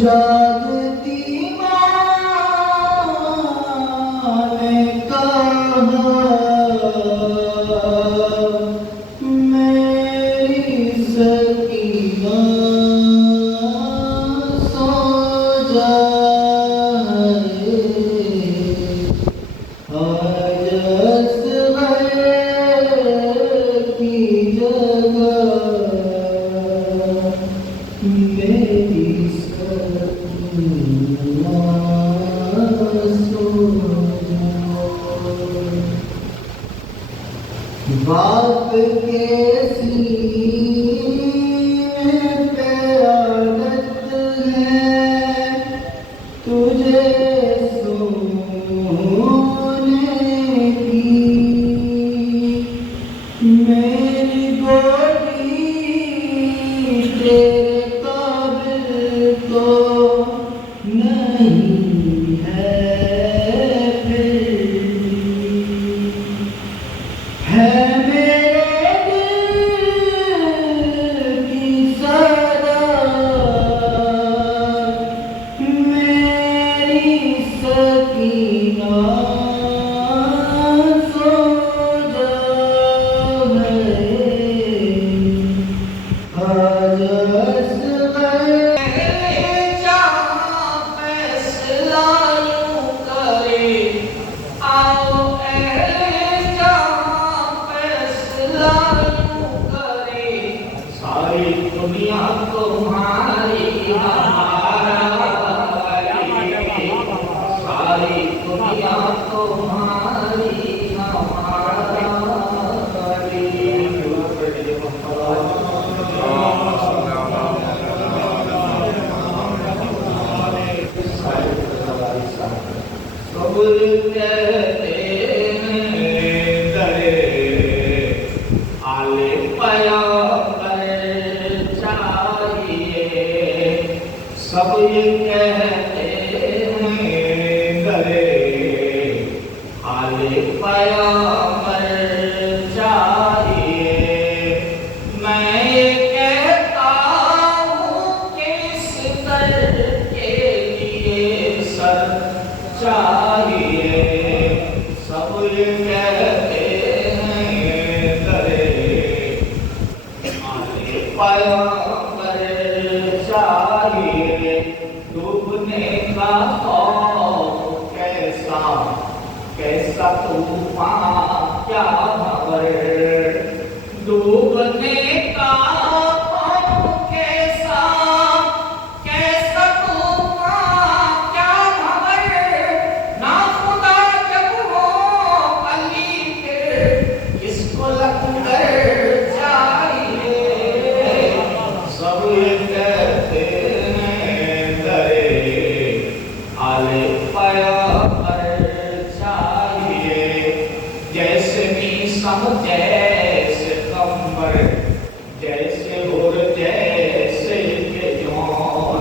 جاگتی ماں نے کہا میری سکینہ سو جائے، آج اصغر کی جگہ میری باپ کے سینے پہ عادت ہے تجھے سونے کی، میری گولی تیرے قابل تو نہیں ہے، ہے میرے دل کی صدا میری سکینہ سو جائے، آج اصغر جہاں فیصلہ یوں کرے، آؤ ساری دنیا تمہاری ہماری، ساری دنیا تمہاری ہماری، صبر کہتے ہیں درے آلے پیا سب یہ کہتے ہیں درے آلے پیغمبر چاہیے، میں یہ کہتا ہوں کہ اس در کے لیے سر چاہیے، سب یہ کہتے ہیں درے آلے پیغمبر چاہیے، ڈوبنے کا خوف کیسا کیسا طوفان کیا خبر، ڈوبنے کا خوف کیسا کیسا طوفان کیا خبر، نہ خدا جب ہو علی کے کس کو لگ کر چاہیے، سب یہ کہتے آلے پیغمبر چاہیے، جیسے میثم جیسے قمر، جیسے ہور جیسے جون،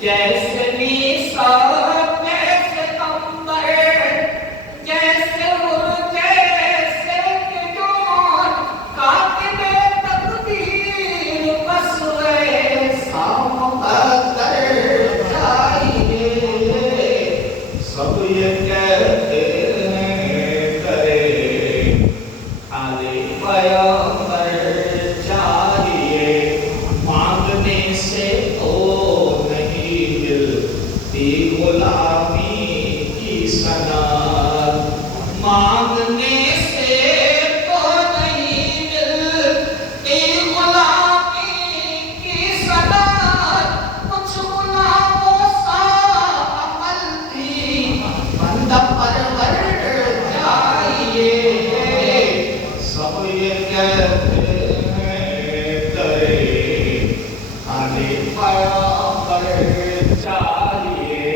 جیسے میثم جیسے قمر، جیسے ہور جیسے جون، کاتب تقدیر بس ویسا مقدر چاہیے، سب یہ کہتے ہیں درے آلے پیغمبر چاہیے، مانگنے سے تو نہیں ملتی غلامی کی سند، مانگنے سے تو نہیں ملتی غلامی کی سند، کچھ غلاموں سا عمل بھی بندہ پرور چاہیے، سب یہ کہتے ہیں درے آلے پیغمبر چاہیے،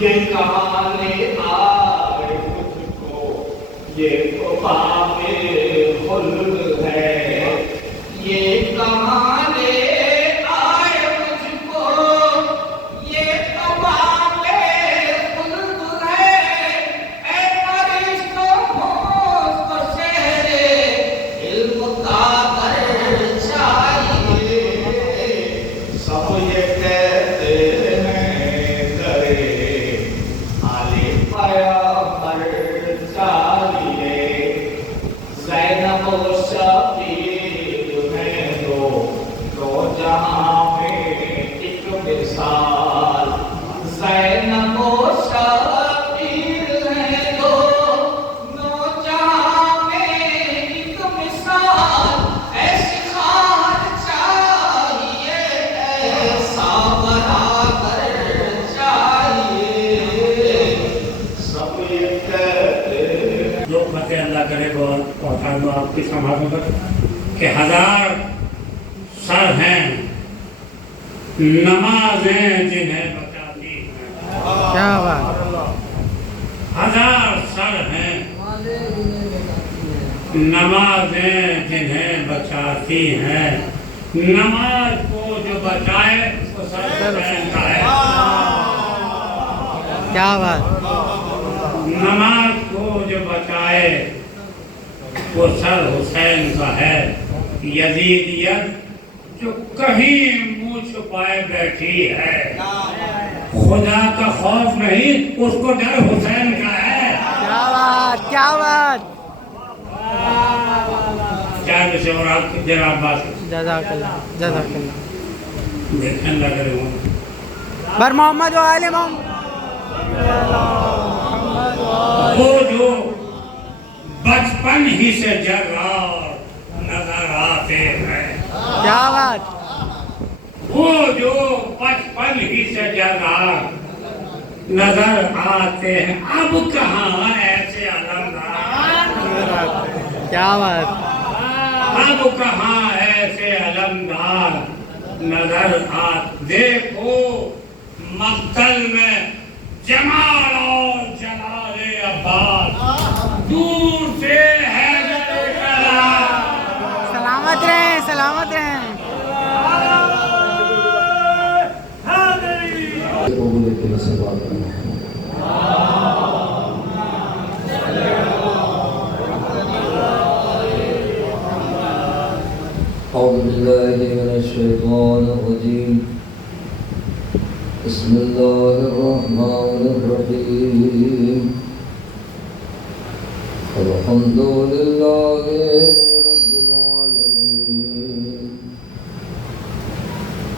یہ کہاں لے آئے مجھ کو، یہ تو باب خلد ہے، یہ کہاں لے آئے مجھ کو، یہ تو باب خلد ہے، اے باتیں اللہ کرے پہنچا دو آپ کی سماعتوں پر کہ 1000 سر ہیں نمازیں جنہیں بچاتی ہیں. کیا بات. 1000 سر ہیں نمازیں جنہیں بچاتی ہیں. نماز کو جو بچائے وہ سر حسین کا ہے. کیا بات. نماز کو جو بچائے وہ سر حسین کا ہے. یزیدیت جو کہیں منہ چھپائے بیٹھی ہے خدا کا خوف نہیں اس کو ڈر حسین کا ہے. کیا بات. کیا بات. چار بچے اور آپ جناب بات جزاک اللہ. جزاک اللہ. دیکھیں اللہ کرے ہوں بر محمد و آل محمد. وہ جو بچپن ہی سے جرار نظر آتے ہیں. کیا بات. وہ جو بچپن ہی سے جرار نظر آتے ہیں اب کہاں ایسے علمدار. کیا بات. اب کہاں ایسے علمدار نظر آتے. دیکھو مقتل میں جمال اور جلال عباس دور سے حیدر کلام. سلامت رہیں. سلامت رہیں. أعوذ بالله من الشيطان الرجيم. بسم الله الرحمن الرحيم. الحمد لله رب العالمين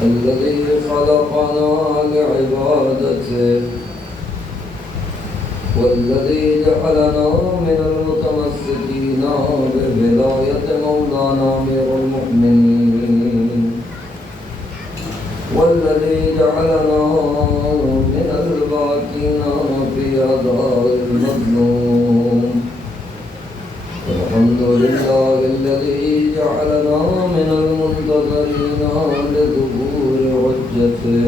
الذي خلقنا لعبادته والذي جعلنا من المتمسكين بولاية مولانا أمير المؤمنين والذي جعلنا من الباكين في أداء المظلوم. الحمد لله الذي جعلنا من المنتظرين لظهور حجته.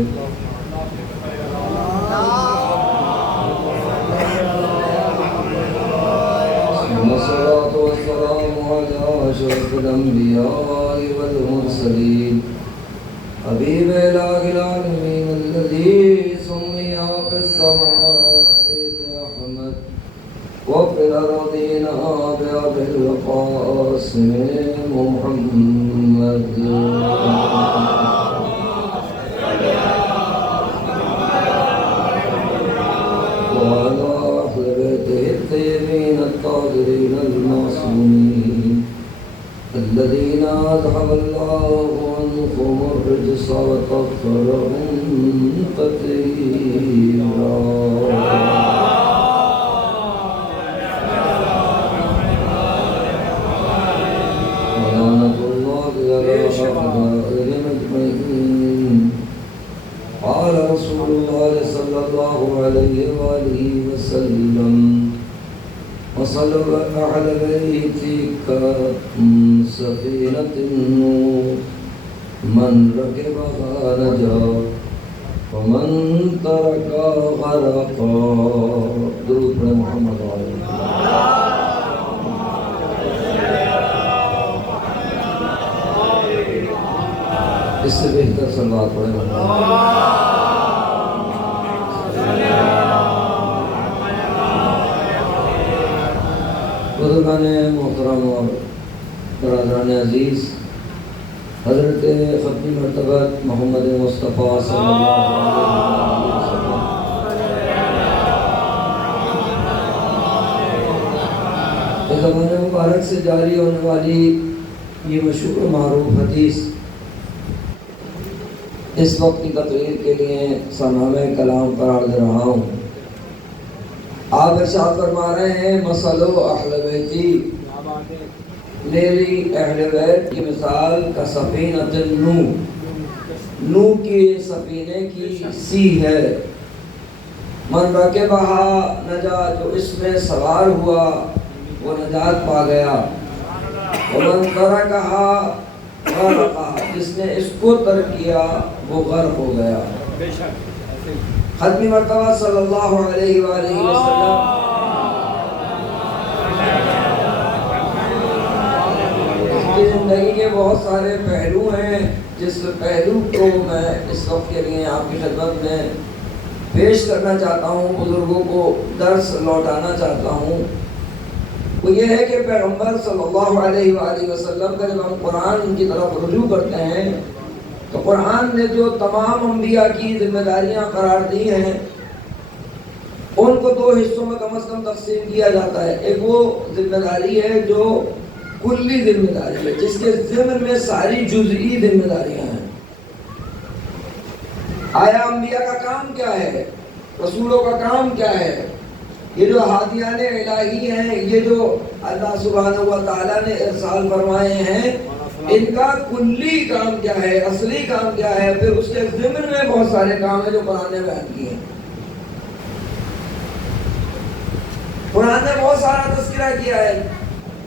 والصلاة والسلام على أشرف الأنبياء والمرسلين حبيب إله العالمين الذي سمي في السماء بأحمد وفي الأرضين بأبي القاسم محمد. وعلى أهل بيته الطيبين الطاهرين المعصومين الذين أذهب الله عنهم الرجس وطهرهم تطهيرا. ولعنة الله على أعدائهم أجمعين. قال رسول الله صلى الله عليه وآله وسلم وصلوا أهل بيتك سفينة النور من ركبها نجا ومن تركها غرقا. درود پر محمد علیہ. اس سے بہتر صلوات پڑھیں. بزرگان محترم اور برادران عزیز، حضرت ختمی مرتبہ محمد مصطفیٰ صلی اللہ علیہ وسلم اس زمانے مبارک سے جاری ہونے والی یہ مشہور و معروف حدیث اس وقت کی تقریر کے لیے سامعہ کلام قرار دے رہا ہوں. آپ ارشاد فرما رہے ہیں مثلو اہل بیتی، میری اہل بیت کی مثال کا سفینۃ نوح، نوح کی سفینے کی سی ہے. من رکبہا نجا، جو اس میں سوار ہوا وہ نجات پا گیا. ومن ترکہا غرقا، جس نے اس کو ترک کیا وہ غرق ہو گیا. ختمی مرتبہ صلی اللہ علیہ وآلہ وسلم. اس کی زندگی کے بہت سارے پہلو ہیں، جس پہلو کو میں اس وقت کے لیے آپ کی خدمت میں پیش کرنا چاہتا ہوں، بزرگوں کو درس لوٹانا چاہتا ہوں. وہ یہ ہے کہ پیغمبر صلی اللہ علیہ وآلہ وسلم کا جب ہم قرآن کی طرف رجوع کرتے ہیں تو قرآن نے جو تمام انبیاء کی ذمہ داریاں قرار دی ہیں ان کو دو حصوں میں کم از کم تقسیم کیا جاتا ہے. ایک وہ ذمہ داری ہے جو کلی ذمہ داری ہے، جس کے ضمن میں ساری جزئی ذمہ داریاں ہیں. آیا انبیاء کا کام کیا ہے، رسولوں کا کام کیا ہے، یہ جو ہادیان الہی ہیں، یہ جو اللہ سبحانہ و تعالیٰ نے ارسال فرمائے ہیں، ان کا کلی کام کیا ہے، اصلی کام کیا ہے. پھر اس کے ضمن میں بہت سارے کام ہیں جو قرآن نے بیان کیے ہیں. قرآن نے بہت سارا تذکرہ کیا ہے،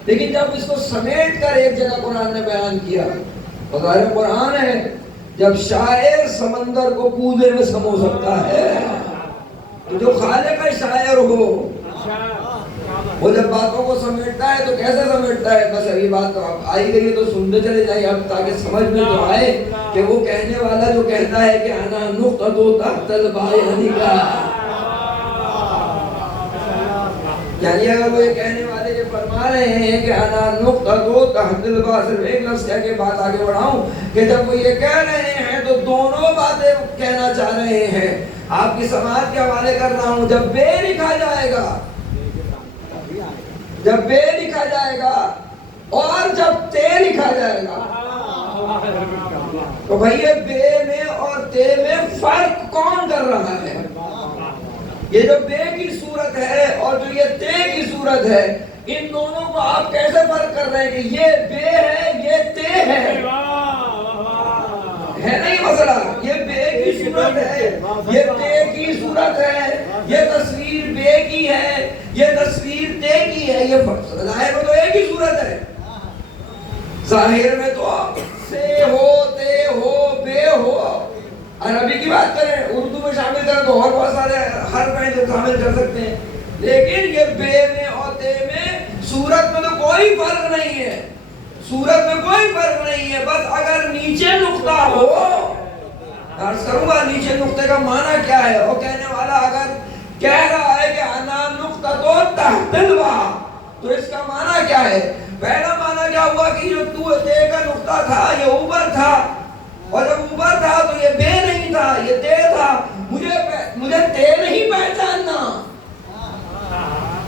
لیکن جب اس کو سمیٹ کر ایک جگہ قرآن نے بیان کیا، بظاہر قرآن ہے، جب شاعر سمندر کو کوزے میں سمو سکتا ہے تو جو خالق کا شاعر ہو وہ جب باتوں کو سمیٹتا ہے تو کیسے سمیٹتا ہے. بس ابھی بات تو اب آئی گئی ہے تو سنتے چلے جائیں اب، تاکہ سمجھ میں تو آئے کہ وہ کہنے والا جو کہتا ہے کہ انا نقطۃ تحت البیان کا، یعنی اگر وہ یہ کہنے والے یہ فرما رہے ہیں کہ انا نقطۃ تحت البیان، صرف ایک لفظ کہہ کے بات آگے بڑھاؤں کہ جب وہ یہ کہہ رہے ہیں تو دونوں باتیں کہنا چاہ رہے ہیں. آپ کی سماعت کے حوالے کر رہا ہوں، جب بے لکھا جائے گا، جب بے لکھا جائے گا اور جب تے لکھا جائے گا تو بھئی یہ بے میں اور تے میں فرق کون کر رہا ہے؟ یہ جو بے کی صورت ہے اور جو یہ تے کی صورت ہے، ان دونوں کو آپ کیسے فرق کر رہے ہیں کہ یہ بے ہے یہ تے ہے نہیں مسئلہ. یہ بے کی صورت ہے، یہ تے کی صورت ہے، یہ تصویر بے کی ہے، یہ تصویر تے کی ہے. یہ ظاہر میں تو ایک ہی صورت ہے، ظاہر میں تو سے ہو تے ہو بے ہو. عربی کی بات کریں، اردو میں شامل کریں تو اور بہت سارے ہر پینٹ شامل کر سکتے ہیں، لیکن یہ بے میں اور تے میں صورت میں تو کوئی فرق نہیں ہے، صورت میں کوئی فرق نہیں ہے. بس اگر نیچے نقطہ ہو، عرض کروں گا نیچے نقطے کا معنی کیا ہے. وہ کہنے والا اگر کہہ رہا ہے کہ انا نقطۃ تحت البیان تو اس کا معنی کیا ہے؟ پہلا معنی کیا ہوا کہ جو تو تے کا نقطہ تھا یہ اوپر تھا، اور جب اوپر تھا تو یہ بے نہیں تھا یہ تے تھا. مجھے تے نہیں پہچاننا،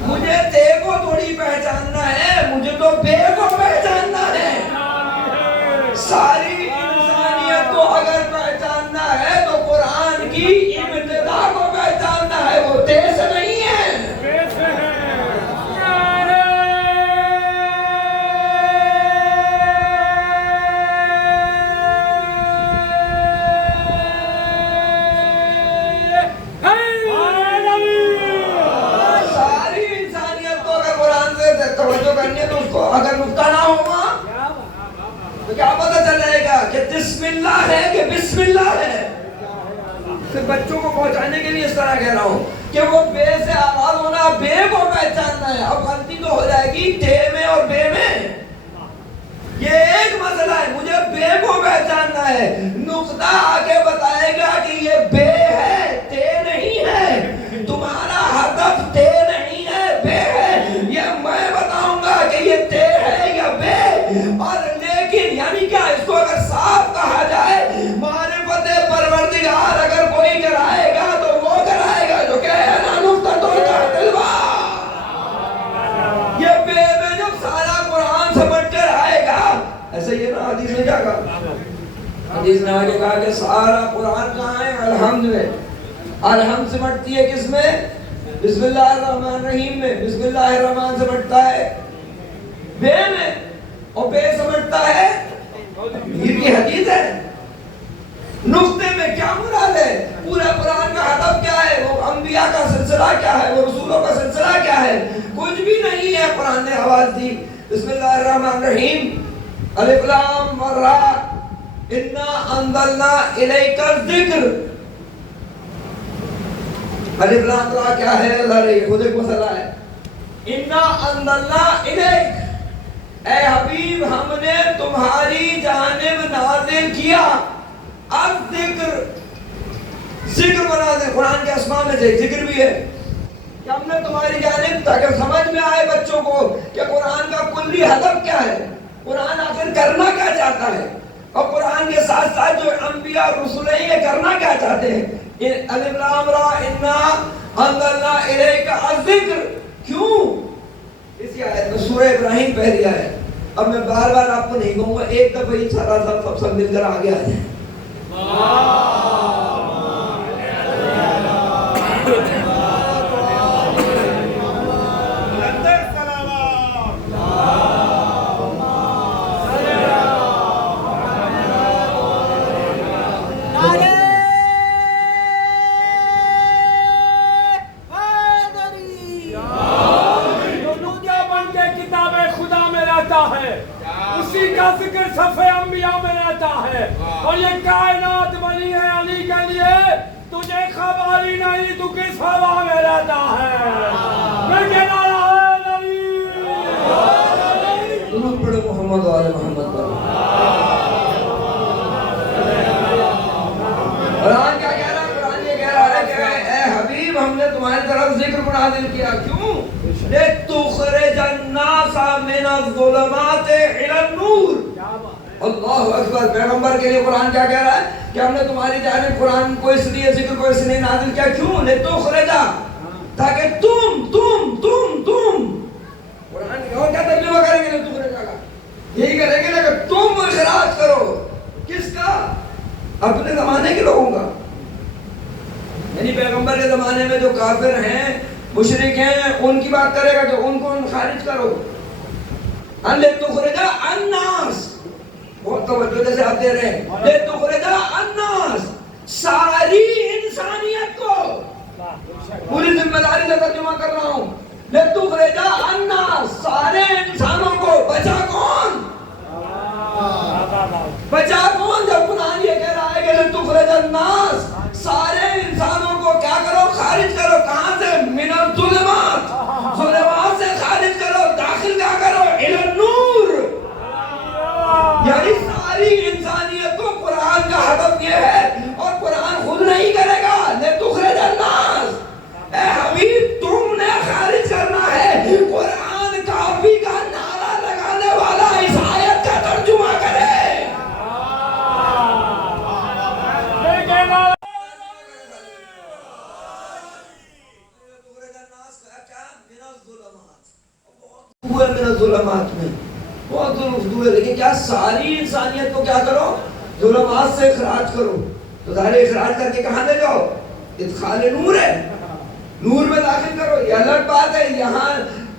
مجھے تے کو تھوڑی پہچاننا ہے، مجھے تو بے کو پہچاننا ہے. ساری انسانیت کو اگر پہچاننا ہے تو قرآن کی ابتدا کو پہچاننا ہے، وہ تے سے نہیں ہے. توجہ کرنی ہے تو اس کو اگر نقطہ نہ ہوگا تو کیا پتہ چل جائے گا کہ بسم اللہ ہے کہ بسم اللہ ہے. صرف بچوں کو پہنچانے کے لیے اس طرح کہہ رہا ہوں کہ وہ بے سے آغاز ہونا، بے کو پہچاننا ہے. اب غلطی تو ہو جائے گی تے میں اور بے میں، یہ ایک مسئلہ ہے. مجھے بے کو پہچاننا ہے، نقطہ آگے بتائے گا کہ یہ بے ہے تے نہیں ہے، تمہارا ہدف تے نہیں ہے بے ہے. یہ میں بتاؤں گا کہ یہ تے ہے یا بے. اور لیکن یعنی کیا، اس کو اگر صاف کہا جائے معرفت پروردگار اگر کوئی کرائے گا تو وہ کرائے گا جو کہ انا نقطۃ تحت البیان. یہ بے میں جب سارا قرآن سمجھ کر آئے گا، ایسا یہ نا حدیث نے کیا کہا، حدیث نے آگے کہا کہ سارا قرآن کہاں ہے؟ الحمد میں. الحمد سمجھتی ہے کس میں؟ بسم اللہ الرحمن الرحیم میں. بسم اللہ الرحمن سمجھتا ہے بے میں، اور بے سمجھتا ہے یہ کی حدیث ہے. نقطے میں کیا مراد ہے؟ پورا قرآن کا ہدف کیا ہے؟ وہ انبیاء کا سلسلہ کیا ہے؟ وہ رسولوں کا سلسلہ کیا ہے؟ کچھ بھی نہیں ہے. قرآن قرآن نے آواز دی. بسم اللہ الرحمن الرحیم. الف لام را انا انزلنا الیک الذکر. الف لام را کیا ہے؟ اللہ نے خود ایک مسئلہ ہے. انا انزلنا الیک، اے حبیب ہم نے تمہاری جانب نازل کیا الذکر. ذکر و نازل قرآن کے اسماء میں سے ایک ذکر بھی ہے کہ ہم نے تمہاری جانب، تاکہ سمجھ میں آئے بچوں کو کہ قرآن کا کلی ہدف کیا ہے، قرآن آخر کرنا کیا چاہتا ہے، اور قرآن کے ساتھ ساتھ جو انبیاء اور رسول ہیں یہ کرنا کیا چاہتے ہیں. الف لام را انا انزلنا الیک الذکر. کیوں؟ اسی آیت میں سورہ ابراہیم پہلی آیت. اب میں بار بار آپ کو نہیں کہوں گا، ایک دفعہ ہی سارا سب مل کر آگے آ جائیں. اسی کا ذکر صفحے انبیاء میں رہتا ہے، اور یہ کائنات بنی ہے علی کے لیے، تجھے خبر ہی نہیں تو کس ہوا میں رہتا ہے. میں کہنا رہا ہے علی. درود پڑھو محمد و آل محمد پر. قرآن کیا کہہ رہا ہے؟ قرآن یہ کہہ رہا ہے کہ اے حبیب ہم نے تمہاری طرف ذکر کو نازل کیا. کیوں؟ لِتُخْرِجَ النَّاسَ مِنَ الظُّلُمَاتِ إِلَى النُّورِ. اللہ اکبر. پیغمبر کے لیے قرآن کیا کہہ رہا ہے کہ ہم نے تمہاری جانب قرآن کو اس لیے، ذکر کو اس لیے نازل کیا. کیوں؟ لِتُخْرِجَ، تاکہ تم قرآن اور کیا ترجمہ کریں گے لِتُخْرِجَ کا؟ یہی کریں گے نا کہ تم اخراج کرو. کس کا؟ اپنے زمانے کے لوگوں کا. یعنی پیغمبر کے زمانے میں جو کافر ہیں، مشرک ہیں، ان کی بات کرے گا کہ ان کو خارج کرو. لِتُخْرِجَ النَّاسَ، بہت توجہ جیسے آپ دے رہے ہیں. لِتُخْرِجَ النَّاسَ، ساری انسانیت کو، پوری ذمہ داری سے ترجمہ کر رہا ہوں. لِتُخْرِجَ النَّاسَ، سارے انسانوں کو. بچا کون؟ بچا کون؟ جب قرآن یہ کہہ رہا ہے کہ لِتُخْرِجَ النَّاسَ، سارے انسانوں کو کیا کرو؟ خارج کرو. کہاں سے؟ من الظلمات، ظلمات سے خارج کرو. داخل کیا کرو؟ الی النور. یعنی ساری انسانیت کو قرآن کا ہدف یہ ہے، اور قرآن خود نہیں کرے گا. لِتُخْرِجَ النَّاسَ، اے حبیب تم نے خارج کرنا ہے. قرآن کافی کا نعرہ لگانے والا اس آیت کا ترجمہ کرے. من الظلمات میں بہت ظلم ہے، لیکن کیا ساری انسانیت کو کیا کرو؟ ظلمات سے اخراج کرو. تو ظاہر اخراج کر کے کہاں لے جاؤ؟ ادخال نور ہے، نور میں داخل کرو. یہ الگ بات ہے. یہاں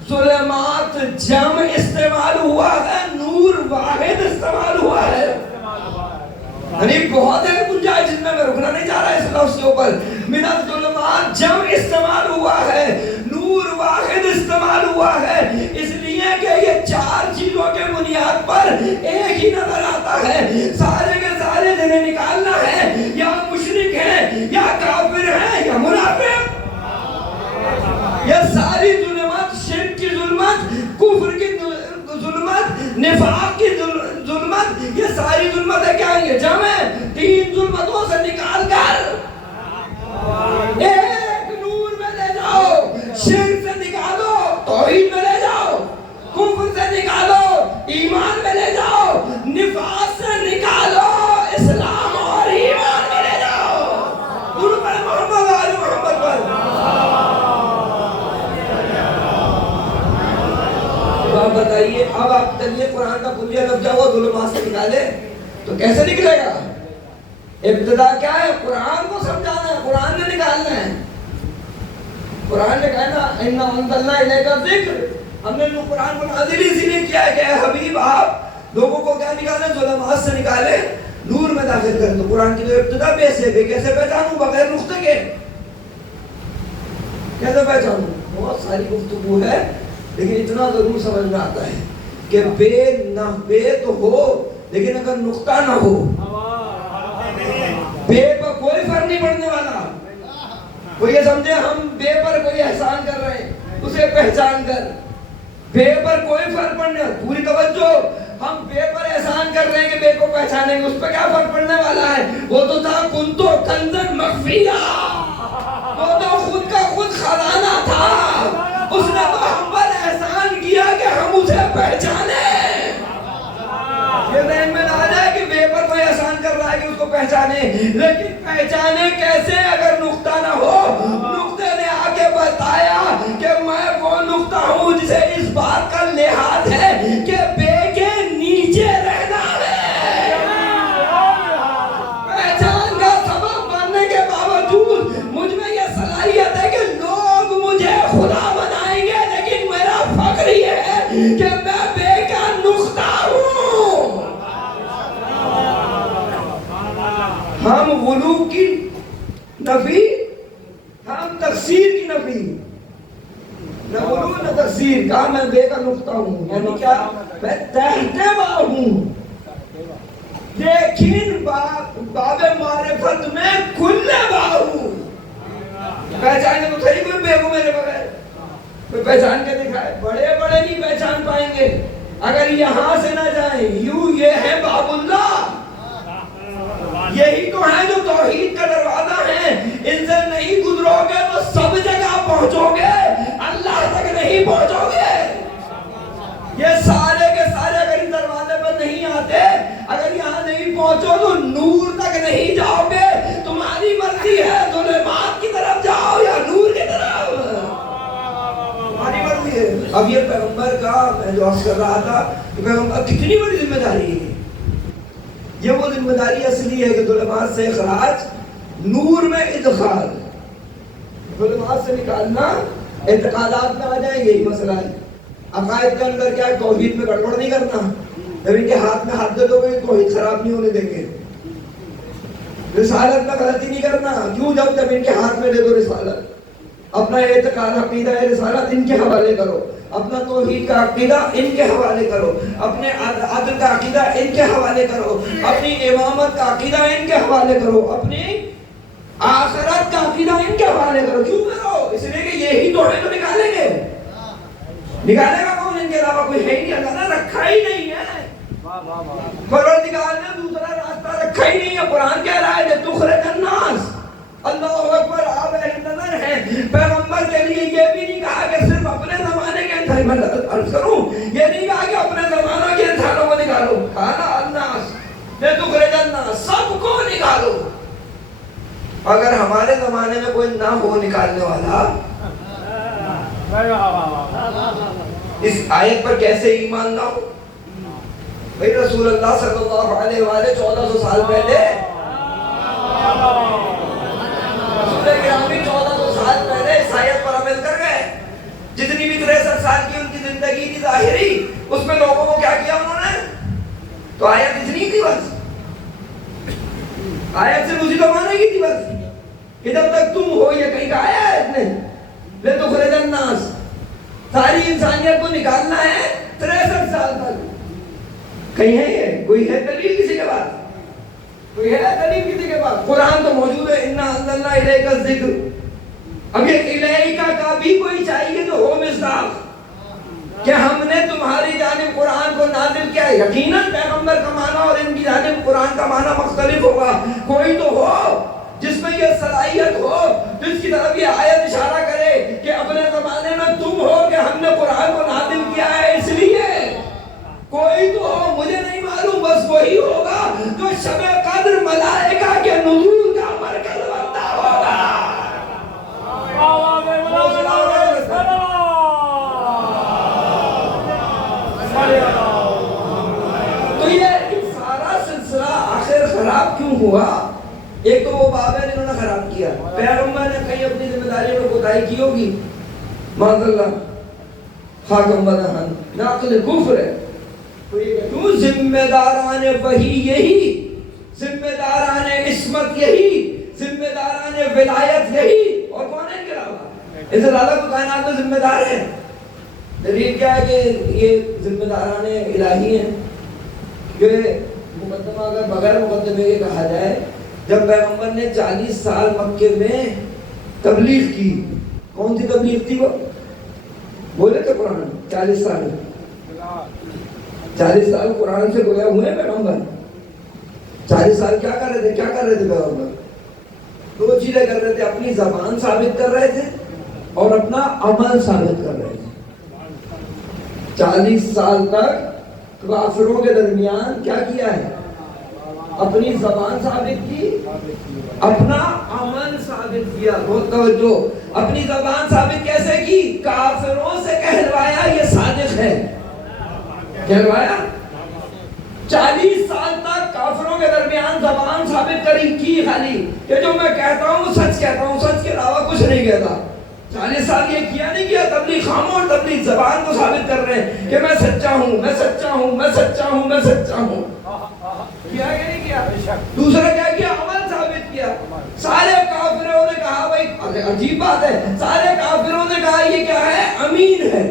ظلمات جمع استعمال ہوا ہے، نور واحد استعمال ہوا ہے. یعنی بہت ہے گنجائش جن میں رکنا نہیں چاہ رہا اس لفظ کے اوپر. من الظلمات جمع استعمال ہوا ہے، نور واحد استعمال ہوا ہے. اس لیے کہ یہ چار چیزوں کے بنیاد پر ایک ہی نظر آتا ہے. سارے کے سارے جنہیں نکالنا ہے، یا مشرک ہیں، یا کافر ہیں، یا منافق. یہ ساری ظلمات، شرک کی ظلمت، کفر کی ظلمت، نفاق کی ظلمت، یہ ساری ظلمتیں کیا ہیں؟ یہ جمع. تین ظلمتوں سے نکال کر ایک نور میں لے جاؤ. شرک سے نکالو، توحید میں لے جاؤ. کفر سے نکالو، ایمان میں لے جاؤ. نفاق سے نکالو، اسلام اور ایمان میں لے جاؤ. درود پر محمد و آل محمد پر. اب بتائیے، اب آپ چلیے قرآن کا کلیہ لفظ وہ ظلمات سے نکالے تو کیسے نکلے گا؟ ابتدا کیا ہے؟ قرآن کو سمجھانا ہے، قرآن نے نکالنا ہے. قرآن نے کہنا اِنَّا أَنزَلْنَا إِلَيْكَ الذِّكْرَ، ہم نے قرآن کو نازل اسی لیے کیا ہے کہ اے حبیب آپ لوگوں کو کیا نکالیں؟ ظلمات سے نکالے، نور میں داخل کریں. تو قرآن کی جو ابتدا کیسے پہچانوں بغیر نقطے کے؟ کیسے پہچانوں؟ بہت ساری گفتگو ہے. لیکن اتنا ضرور سمجھ میں آتا ہے کہ بے تو ہو لیکن اگر نقطہ نہ ہو، بے پر کوئی فرق نہیں پڑنے والا. کوئی یہ سمجھے ہم بے پر کوئی احسان کر رہے ہیں اسے پہچان کر، بے پر کوئی فرق پڑنے، پوری توجہ، ہم بے پر احسان کر رہے ہیں کہ بے کو پہچانیں گے، اس پہ کیا فرق پڑنے والا ہے؟ وہ تو تھا کنتو کنزن مخفیہ، وہ تو خود کا خود خزانہ تھا، اس نے تو ہم پر احسان کیا کہ ہم اسے پہچانے. یہ ذہن میں نہ آ جائے کہ بے پر کوئی احسان کر رہا ہے کہ اس کو پہچانے، لیکن پہچانے کیسے اگر نقطہ نہ ہو؟ نقطے نے آگے بتایا کہ میں وہ نقطہ ہوں جسے اس بات کا لحاظ ہے کہ بے کے نیچے رہنا ہے. پہچان کا سبب بننے کے باوجود مجھ میں یہ صلاحیت ہے کہ لوگ مجھے خدا بنائیں گے، لیکن میرا فخر یہ ہے کہ میں بے کا نقطہ ہوں. ہم غلو کی نفی، ہم تقصیر کی نفی، نہ غلو نہ تقصیر، کہا میں بے کا نقطہ ہوں، یعنی کیا؟ میں تحت با ہوں، لیکن باب معرفت میں کل با ہوں. پہچانے تو صحیح کوئی بے کو میرے بغیر، کوئی پہچان کے دکھائے. بڑے بڑے نہیں پہچان پائیں گے اگر یہاں سے نہ جائیں. یوں یہ ہے باب اللہ، یہی تو ہے جو توحید کا دروازہ ہے. ان سے نہیں گزرو گے تو سب جگہ پہنچو گے، اللہ تک نہیں پہنچو گے. یہ سارے کے سارے اگر اس دروازے پر نہیں آتے، اگر یہاں نہیں پہنچو تو نور تک نہیں جاؤ گے. تمہاری مرضی ہے ظلمات کی طرف جاؤ یا نور کی طرف، تمہاری مرضی ہے. اب یہ پیغمبر کا میں جو عرض کر رہا تھا کہ پیغمبر کتنی بڑی ذمہ داری ہے. یہ وہ ذمہ داری اصلی ہے کہ ظلمات سے اخراج، نور میں ادخال. ظلمات سے نکالنا، اعتقادات میں آ جائیں، یہی مسئلہ ہے. عقائد کے اندر کیا ہے؟ توحید میں گڑبڑ نہیں کرنا. جب ان کے ہاتھ میں ہاتھ دے دو گے توحید خراب نہیں ہونے دیں گے. رسالت میں غلطی نہیں کرنا. کیوں؟ جب ان کے ہاتھ میں دے دو رسالت، اپنا اعتقاد عقیدہ رسالت ان کے حوالے کرو، اپنا توحید کا عقیدہ ان کے حوالے کرو، اپنے عدل کا عقیدہ ان کے حوالے کرو، اپنی امامت کا عقیدہ ان کے حوالے کرو، اپنی آخرت کا عقیدہ ان کے حوالے کرو. کیوں کرو؟ اس لیے کہ یہی تو ہے جو نکالیں گے. نکالے گا کون؟ ان کے علاوہ کوئی ہے ہی نہیں. اللہ نے رکھا ہی نہیں ہے، پروردگار نے دوسرا راستہ رکھا ہی نہیں ہے. قرآن کہہ رہا ہے کہ تخرج الناس. اللہ اکبر. آپ اہل نظر ہیں، پیغمبر کے لیے یہ بھی نہیں کہا کہ صرف اپنے زمانے کے انسان، میں عرض کروں یہ نہیں کہا کہ اپنے زمانہ کے انسانوں کو نکالو. کہا الناس لتخرج الناس، سب کو نکالو. اگر ہمارے زمانے میں کوئی نہ ہو نکالنے والا، اس آیت پر کیسے ایمان نہ ہو؟ بھئی رسول اللہ صلی اللہ علیہ وآلہ 1400 سال پہلے، رسول گرامی 1400 سال پہلے اس آیت پر عمل کر گئے. جتنی بھی 63 سال کی ان کی زندگی کی ظاہری، اس میں لوگوں کو کیا کیا انہوں نے؟ تو آیت اتنی تھی بس، آیت سے اسی تو مانے کی تھی بس کہ جب تک تم ہو. یہ کہیں کہا ہے آیت نے لتخرج الناس، ساری انسانیت کو نکالنا ہے 63 سال تک. کہیں ہے یہ؟ کوئی ہے دلیل کسی کے پاس؟ کوئی ہے دلیل کسی کے پاس؟ قرآن تو موجود ہے، انا انزلنا الیک الذکر. اب یہ الیک کا بھی کوئی چاہیے جو ہو مصداق کہ ہم نے تمہاری جانب قرآن کو نازل کیا. یقیناً پیغمبر کا معنی اور ان کی جانب قرآن کا معنی مختلف ہوگا. کوئی تو ہو جس میں یہ صلاحیت ہو، جس کی طرف یہ آیت اشارہ کرے کہ اپنے زمانے میں تم ہو کہ ہم نے قرآن کو نازل کیا ہے اس لیے. کوئی تو ہو، مجھے نہیں معلوم، بس وہی ہوگا جو شب قدر ملائکہ کے نزول کا مرکز بنتا ہوگا. تو یہ سارا سلسلہ آخر خراب کیوں ہوا؟ ایک تو وہ باب ہے جنہوں نے خراب کیا. پیغمبر نے کہیں اپنی ذمہ داری میں کوتاہی کی ہوگی، معاذ اللہ، خاکم بدہن ناقل کفر ہے. تو ذمہ داران وحی یہی، ذمہ داران عصمت یہی، ذمہ داران ولایت یہی، اور کون ہے ان کے علاوہ؟ اس سے زیادہ کوئی کائنات میں ذمہ دار ہے؟ دلیل کیا ہے کہ یہ ذمہ داران الہی ہیں کہ مقدمہ اگر بغیر مقدمے کے کہا جائے، جب پیغمبر نے 40 سال مکے میں تبلیغ کی، کون سی تبلیغ تھی وہ؟ بولے تو قرآن 40 سال 40 سال قرآن سے گویا ہوئے پیغمبر. 40 سال کیا کر رہے تھے پیغمبر؟ 2 چیزیں کر رہے تھے، اپنی زبان ثابت کر رہے تھے اور اپنا عمل ثابت کر رہے تھے. 40 سال تک کافروں کے درمیان کیا کیا ہے؟ اپنی زبان ثابت کی، اپنا عمل ثابت کیا. بہت توجہ. اپنی زبان ثابت کیسے کی؟ کافروں سے کہلوایا یہ صادق ہے. کہلوایا 40 سال تک کافروں کے درمیان زبان ثابت کی خالی کہ جو میں کہتا ہوں سچ کہتا ہوں، سچ کے علاوہ کچھ نہیں کہتا. 40 سال یہ کیا نہیں کیا؟ تبلیغ خاموش، تبلیغ زبان کو ثابت کر رہے ہیں کہ میں سچا ہوں، میں سچا ہوں، میں سچا ہوں، میں سچا ہوں. کیا کہ نہیں کیا؟ دوسرا کیا کیا؟ عمل ثابت کیا. سارے کافروں نے کہا، بھائی عجیب بات ہے، سارے کافروں نے کہا یہ کیا ہے؟ امین ہے.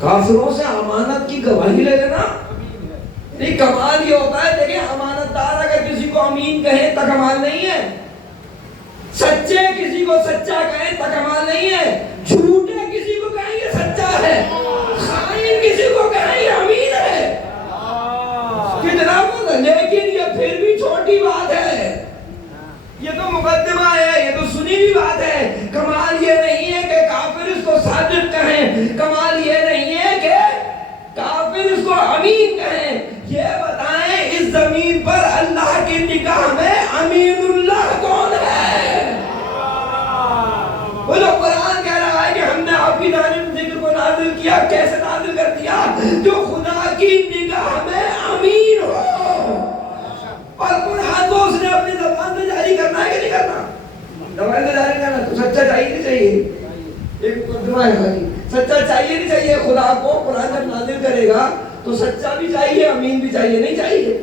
کافروں سے امانت کی گواہی لے لینا نہیں. کمال یہ ہوتا ہے، دیکھیں امانت دار اگر کسی کو امین کہیں تو کمال نہیں ہے. سچے کسی کو سچا کہیں تو کمال نہیں ہے. جھوٹے کسی کو کہیں یہ سچا ہے، خائن کسی کو کہیں یہ امین ہے. کتنا بات ہے، لیکن یہ پھر بھی چھوٹی بات ہے. یہ تو مقدمہ ہے، یہ تو سنی ہوئی بات ہے. کمال یہ نہیں ہے کہ کافر اس کو صادق کہیں، کمال یہ نہیں ہے کہ کافر اس کو امین کہیں. یہ بتائیں اس زمین پر اللہ کی نگاہ میں امین اللہ کون ہے؟ وہ جو قرآن کہہ رہا ہے کہ ہم نے آپ کی جانب ذکر کو نازل کیا، کیسے نازل کر دیا؟ جو خدا کی نگاہ میں امین ہو. اور قرآن کو اس نے اپنی زبان سے جاری کرنا ہے کہ نہیں کرنا؟ زبان سے جاری کرنا تو سچا چاہیے نہیں چاہیے؟ ایک مقدمہ ہے بھائی، سچا چاہیے نہیں چاہیے؟ خدا کو قرآن جب نازل کرے گا تو سچا بھی چاہیے، امین بھی چاہیے، نہیں چاہیے؟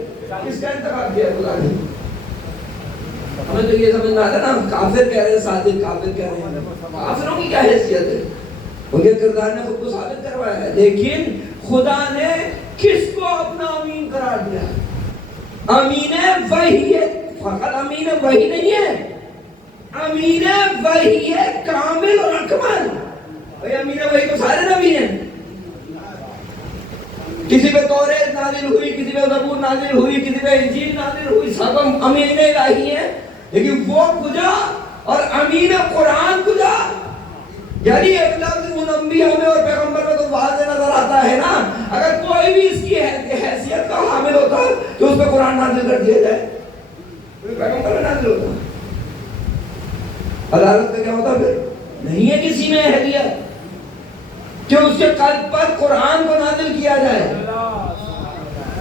کس کا انتخاب کیا خدا نے؟ ہمیں تو یہ سمجھنا آتا ہے نا، کافر کہہ رہے ہیں صادق، کافر کہہ رہے ہیں. کافروں کی کیا حیثیت ہے؟ ان کے کردار نے خود کو ثابت کروایا ہے. لیکن خدا نے کس کو اپنا امین قرار دیا؟ امین وحی ہے. فقط امین وحی نہیں ہے، امین وحی ہے کامل اور اکمل. بھئی امین وحی تو سارے نبی ہیں. کسی پہ توریت نازل ہوئی، کسی پہ زبور نازل ہوئی، کسی پہ انجیل نازل ہوئی، سب امین الہی ہیں. لیکن وہ کجا اور امین قرآن کجا؟ یعنی ایک لفظ ان انبیاء میں اور پیغمبر میں تو واضح نظر آتا ہے نا. اگر کوئی بھی اس کی حیثیت کا حامل ہوتا کہ اس پہ قرآن نازل کر دیا جائے، پیغمبر میں نازل ہوتا. عدالت کا کیا ہوتا پھر؟ نہیں ہے کسی میں اہلیت کہ اس کے قلب پر قرآن کو نازل کیا جائے.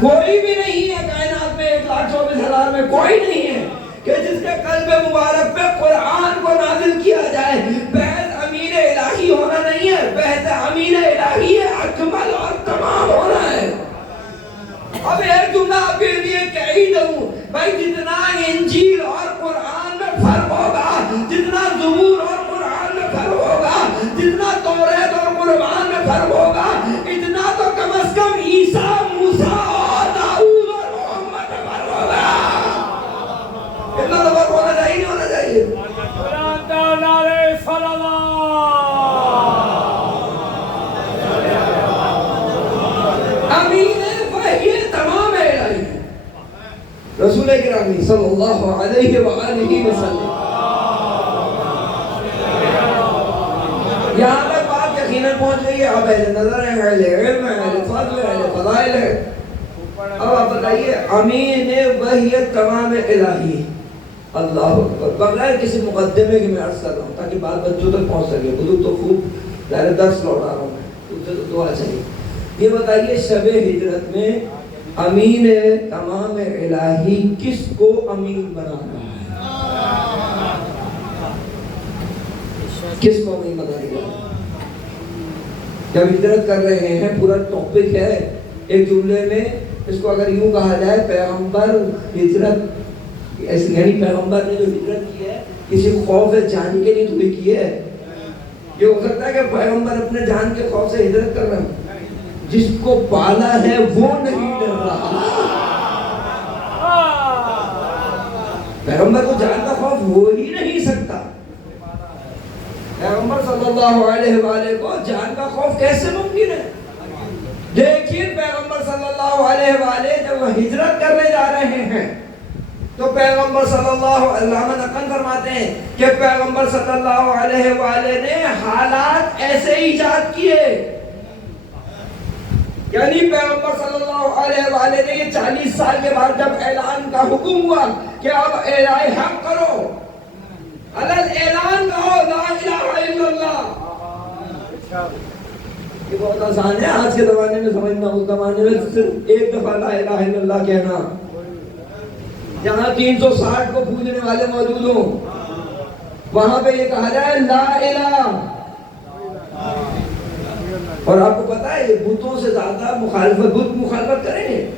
کوئی بھی نہیں ہے کائنات میں 1,24,000 میں کوئی نہیں ہے کہ جس کے قلب مبارک پہ قرآن کو نازل کیا جائے. بحث امین الہی ہونا نہیں ہے، بحث امین الہی ہے اکمل اور تمام ہونا ہے. اب ایک جملہ آپ کے لیے کہہ ہی دوں بھائی، جتنا انجیل اور قرآن میں فرق ہوگا، جتنا زبور اور قرآن میں فرق ہوگا، جتنا توریت اور قرآن میں فرق ہوگا، اتنا تو کم از کم عیسیٰ، موسیٰ اور داؤد اور محمد میں فرق ہوگا. اتنا تو فرق ہونا چاہیے نہیں ہونا چاہیے؟ امین وحی تمام الہی رسول اکرم صلی اللہ علیہ وآلہ وسلم. یہاں تک بات یقیناً پہنچ گئی ہے. آپ اہل نظر ہیں، اہل علم ہیں، اہل فضل ہیں، اہل فضائل ہیں. اب آپ بتائیے امین وحی تمام الہی. اللہ اکبر. بغیر کسی مقدمے کے میں عرض کر رہا ہوں تاکہ بات بچوں تک پہنچ سکے. بزرگ تو خوب ظاہر درس لوٹا رہا ہوں میں، ان سے تو دعا چاہیے. یہ بتائیے شب ہجرت میں امین تمام الہی کس کو امین بنا رہا ہے؟ کس کو امین بنا رہا ہے؟ جب ہجرت کر رہے ہیں، پورا ٹاپک ہے ایک جملے میں. اس کو اگر یوں کہا جائے، پیغمبر ہجرت یعنی پیغمبر نے جو ہجرت کی ہے کسی خوف جانی کے لیے تھوڑی کی ہے. یہ ہو سکتا ہے کہ پیغمبر اپنے جان کے خوف سے ہجرت کر رہے ہیں؟ جس کو پالا ہے وہ نہیں ڈر رہا. پیغمبر کو جان کا خوف ہو ہی نہیں سکتا. پیغمبر صلی اللہ علیہ وآلہ کو جان کا خوف کیسے ممکن ہے؟ دیکھیے پیغمبر صلی اللہ علیہ وآلہ جب وہ ہجرت کرنے جا رہے ہیں تو پیغمبر صلی اللہ علیہ وسلم نقل فرماتے ہیں کہ پیغمبر صلی اللہ علیہ وآلہ نے حالات ایسے ایجاد کیے. یعنی پیغمبر صلی اللہ علیہ وآلہ نے یہ 40 سال کے بعد جب اعلان کا حکم ہوا کہ اب اعلان حق کرو، الگ اعلان کہو لا الہ الا اللہ. یہ بہت آسان ہے آج کے زمانے میں سمجھنا، اس زمانے میں صرف ایک دفعہ لا الہ الا اللہ کہنا. جہاں 360 کو پوجنے والے موجود ہوں وہاں پہ یہ کہا جائے لا الہ. اور آپ کو پتا ہے یہ بتوں سے زیادہ مخالفت، بت مخالفت کریں گے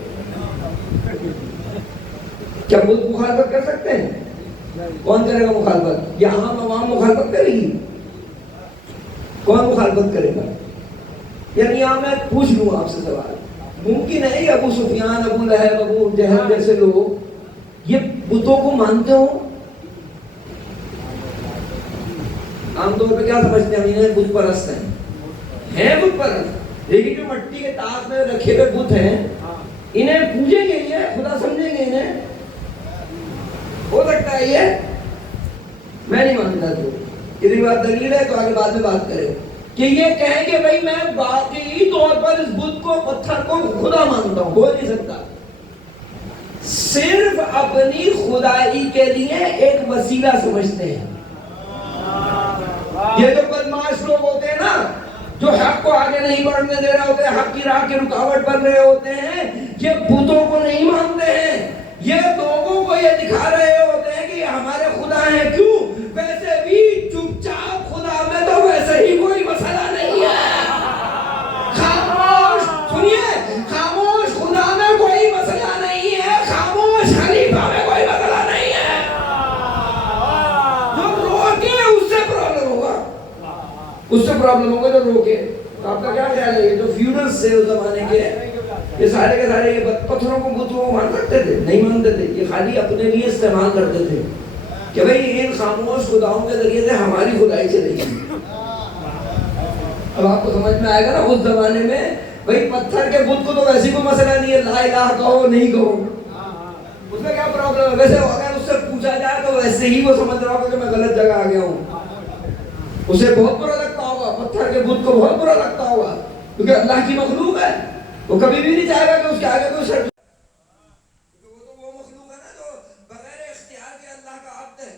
کیا؟ بت مخالفت کر سکتے ہیں؟ کون کرے گا مخالفت؟ یا عام عوام مخالفت کرے گی؟ کون مخالفت کرے گا؟ یعنی یہاں میں پوچھ لوں آپ سے سوال، ممکن ہے یہ ابو سفیان، ابو لہب، ابو جہل جیسے لوگ یہ بتوں کو مانتے ہوں؟ عام طور پہ کیا سمجھتے ہیں؟ انہیں بت پرست ہیں بت پرست، لیکن جو مٹی کے تاغ میں رکھے ہوئے بت ہیں انہیں پوجیں گے، یہ خدا سمجھیں گے انہیں؟ ہو سکتا ہے یہ؟ میں نہیں مانتا. تو یہ بات دلیل ہے تو آگے بعد میں بات کریں کہ یہ کہیں کہ بھائی میں واقعی طور پر اس بت کو، پتھر کو خدا مانتا ہوں. ہو نہیں سکتا. صرف اپنی خدائی کے لیے ایک وسیلہ سمجھتے ہیں. یہ جو بدماش لوگ ہوتے ہیں نا، جو حق کو آگے نہیں بڑھنے دے رہے ہوتے ہیں، حق کی راہ کی رکاوٹ بن رہے ہوتے ہیں، یہ بتوں کو نہیں مانتے ہیں. یہ لوگوں کو یہ دکھا رہے ہوتے ہیں کہ یہ ہمارے خدا ہیں. کیوں؟ ویسے بھی چپ چاپ خدا میں تو ویسے ہی کوئی مسئلہ نہیں ہے. خاموش سنیے، خاموش خدا میں کوئی مسئلہ نہیں ہے، خاموش خلیفہ میں کوئی مسئلہ نہیں ہے. جو روکے اس سے پرابلم ہوگا، اس سے پرابلم ہوگا جو روکے. آپ کا کیا خیال ہے؟ یہ جو فیوڈلز سے اس زمانے کے یہ سارے کے سارے یہ پتھروں کو بتوں کو مان سکتے تھے؟ نہیں مانتے تھے. یہ خالی اپنے لیے استعمال کرتے تھے کہ بھئی ان خاموش خداؤں کے ذریعے سے ہماری خدائی چلے گی. اب آپ کو سمجھ میں آئے گا نا اس زمانے میں بھئی پتھر کے بت کو تو ویسے کوئی مسئلہ نہیں ہے، لا الہ کہو نہیں کہو، اس میں کیا پرابلم ہے؟ ویسے اگر اس سے پوچھا جائے تو ویسے ہی وہ سمجھ رہا ہوگا کہ میں غلط جگہ آ گیا ہوں. اسے بہت برا لگتا ہوگا، پتھر کے بت کو بہت برا لگتا ہوگا، کیونکہ اللہ کی مخلوق ہے. وہ کبھی بھی نہیں چاہے گا کہ اس کے آگے کوئی شرط، کیونکہ وہ مخلوق ہے نا جو بغیر اختیار کے اللہ کا عبد ہے،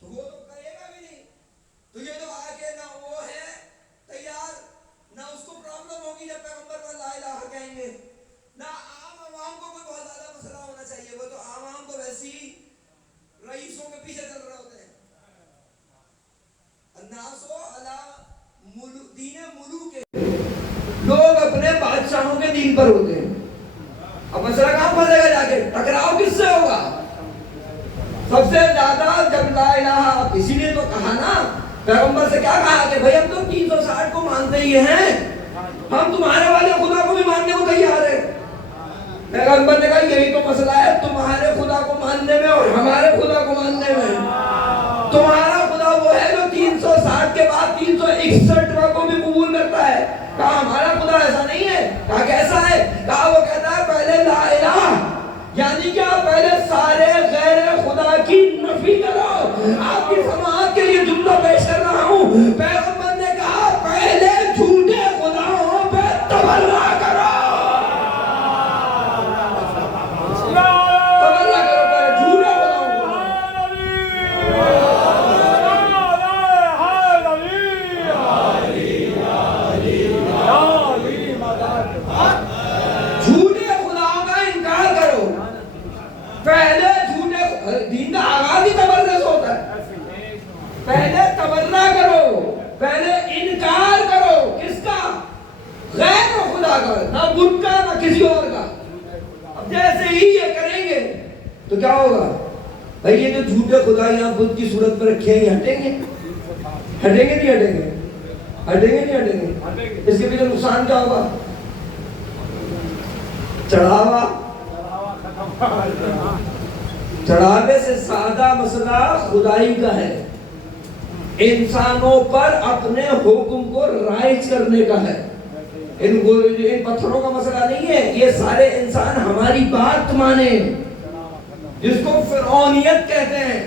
تو وہ تو کرے گا بھی نہیں. تو یہ جو آگے نہ وہ ہے تیار، نہ اس کو پرابلم ہوگی جب پیغمبر کو لا الہ کہیں گے، نہ عام عوام کو کوئی بہت زیادہ مسئلہ ہونا چاہیے. وہ تو عام عوام تو ویسے ہی رئیسوں کے پیچھے چل رہے ہوتے ہیں. الناس علی دین ملوک، لوگ اپنے بادشاہوں کے دین پر ہوتے ہیں. اب مسئلہ کہاں پھنسے گا جا کے؟ ٹکراؤ کس سے ہوگا؟ سب سے زیادہ جب لا الہ، اسی لیے تو کہا نا پیغمبر سے، کیا کہا کہ بھئی ہم تو 360 کو مانتے ہی ہیں، ہم تمہارے والے خدا کو بھی ماننے کو تیار ہیں. پیغمبر نے کہا یہی تو مسئلہ ہے تمہارے خدا کو ماننے میں اور ہمارے خدا کو ماننے میں. تمہارا خدا وہ ہے جو 360 کے بعد 361 کو بھی قبول کرتا ہے. کہا ہمارا خدا ایسا نہیں ہے. کہا کیسا ہے؟ کہا وہ کہتا ہے پہلے لا الہ، یعنی کیا؟ پہلے سارے غیر خدا کی نفی کرو. آپ کی سماعت کے لیے جملہ پیش کر رہا ہوں. پیغمبر نے کہا پہلے جھوٹے خداؤں پہ تبرہ کرو. پہلے تبرہ کرو، پہلے انکار کرو. کس کا؟ غیر خدا کا، نہ بت کا نہ کسی اور کا. اب جیسے ہی یہ کریں گے تو کیا ہوگا؟ بھائی یہ جو جھوٹے خدا یہاں بت کی صورت پر رکھے ہیں یہ ہٹیں گے؟ ہٹیں گے نہیں ہٹیں گے؟ ہٹیں گے نہیں ہٹیں گے؟ اس کے پیچھے نقصان کیا ہوگا؟ چڑھاوا. چڑھاوے سے سادہ مسئلہ خدائی کا ہے، انسانوں پر اپنے حکم کو رائج کرنے کا ہے. ان پتھروں کا مسئلہ نہیں ہے، یہ سارے انسان ہماری بات مانے، جس کو فرعونیت کہتے ہیں.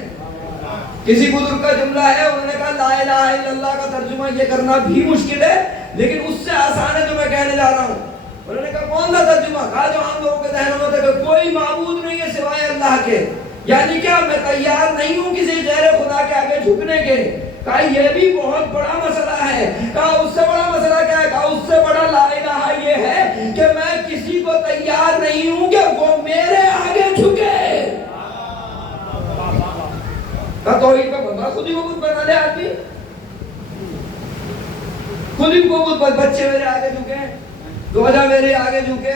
کسی بزرگ کا جملہ ہے، انہوں نے کہا لا الہ الا اللہ کا ترجمہ یہ کرنا بھی مشکل ہے لیکن اس سے آسان ہے جو میں کہنے جا رہا ہوں. انہوں نے کہا کون سا ترجمہ؟ کہا جو عام لوگوں کے ذہنوں میں تھا کہ کوئی معبود نہیں ہے سوائے اللہ کے. یعنی کیا میں تیار نہیں ہوں کسی غیر خدا کے آگے جھکنے کے. کہا یہ بھی بہت بڑا مسئلہ ہے. کہا اس سے بڑا مسئلہ کیا ہے؟ کہا اس سے بڑا لا الہ یہ ہے کہ میں کسی کو تیار نہیں ہوں کہ وہ میرے آگے جھکے. کہا توحید کا بندہ خود ہی کو بت بنا لے آدمی، خود ہی کو بت. بچے میرے آگے جھکے، روزہ میرے آگے جھکے،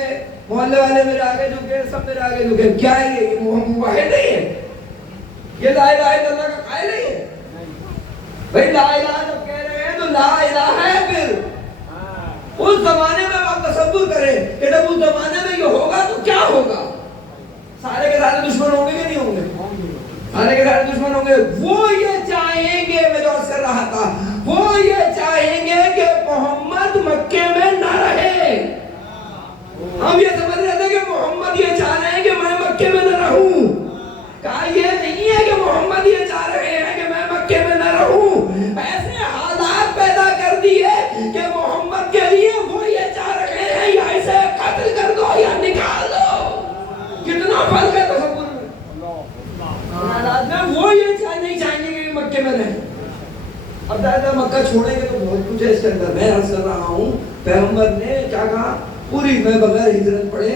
محلے والے میرے آگے جھکے، سب میرے آگے جھکے. کیا ہے یہ موحد نہیں ہے؟ یہ لا الہ الا اللہ کا قائل نہیں ہے؟ بھئی لا الہ جب کہہ رہے ہیں تو لا الہ ہے. پھر اس زمانے میں آپ تصور کریں کہ جب اس زمانے میں یہ ہوگا تو کیا ہوگا؟ سارے کے سارے دشمن ہوں گے کہ نہیں ہوں گے؟ سارے کے سارے دشمن ہوں گے. وہ یہ چاہیں گے، میں جو عرض کر رہا تھا، وہ یہ چاہیں گے کہ محمد مکے میں نہ رہے. ہم یہ سمجھ رہے تھے کہ محمد یہ چاہ رہے ہیں کہ میں مکے میں نہ رہوں. کہا یہ نہیں ہے کہ محمد یہ چاہ رہے ہیں کہ میں مکے میں نہ رہوں. ایسے حالات پیدا کر دیے کہ محمد کے لیے وہ یہ چاہ رہے ہیں یا اسے قتل کر دو یا نکال دو. کتنا فرق ہے تصور میں. وہ یہ نہیں چاہیں گے کہ مکے میں رہیں. اب دادا مکہ چھوڑیں گے تو بہت کچھ ہے اس کے اندر. میں عرض کر رہا ہوں پیغمبر نے کیا کہا پوری میں بغیر ہجرت پڑھے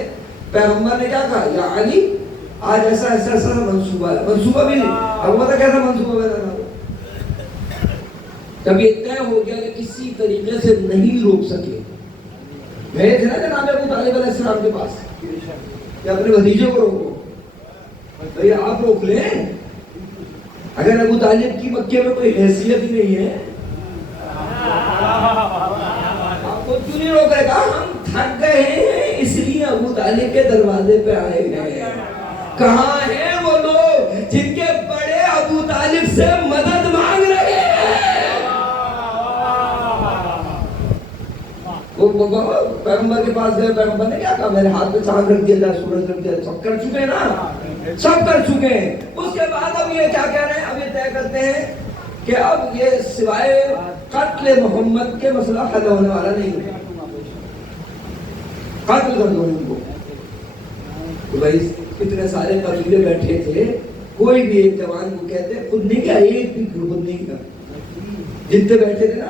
پیغمبر نے کیا کہا یا علی آج ایسا ایسا ایسا منصوبہ ہے. منصوبہ بھی اب وہ کیسا منصوبہ ہے جب یہ طے ہو گیا کہ کسی طریقے سے نہیں روک سکے. گئے تھے نا جناب ابو طالب علیہ السلام کے پاس کہ اپنے بھتیجے کو روکو. بھئی آپ روک لیں، اگر ابو طالب کی مکے میں کوئی حیثیت ہی نہیں ہے آپ کو کیوں نہیں روک رہے؟ کہا ہم تھک گئے ہیں اس لیے ابو طالب کے دروازے پہ آئے ہیں. کہاں ہیں وہ لوگ جن کے بڑے ابو طالب سے مدد مانگ رہے ہیں؟ پیغمبر کے پاس گئے، پیغمبر نے کیا کہا میرے ہاتھ میں چاند رکھ دیا جائے، سورج رکھ دیا جائے. سب کر چکے ہیں نا، سب کر چکے ہیں. اس کے بعد اب یہ کیا کہہ رہے ہیں؟ اب یہ طے کرتے ہیں کہ اب یہ سوائے قتل محمد کے مسئلہ حل ہونے والا نہیں ہے، قتل کر دو ان کو. تو بھائی اتنے سارے قبیلے بیٹھے تھے، کوئی بھی ایک جوان کو کہتے خود نہیں کیا، ایک بھی خود نہیں کیا. جتنے بیٹھے تھے نا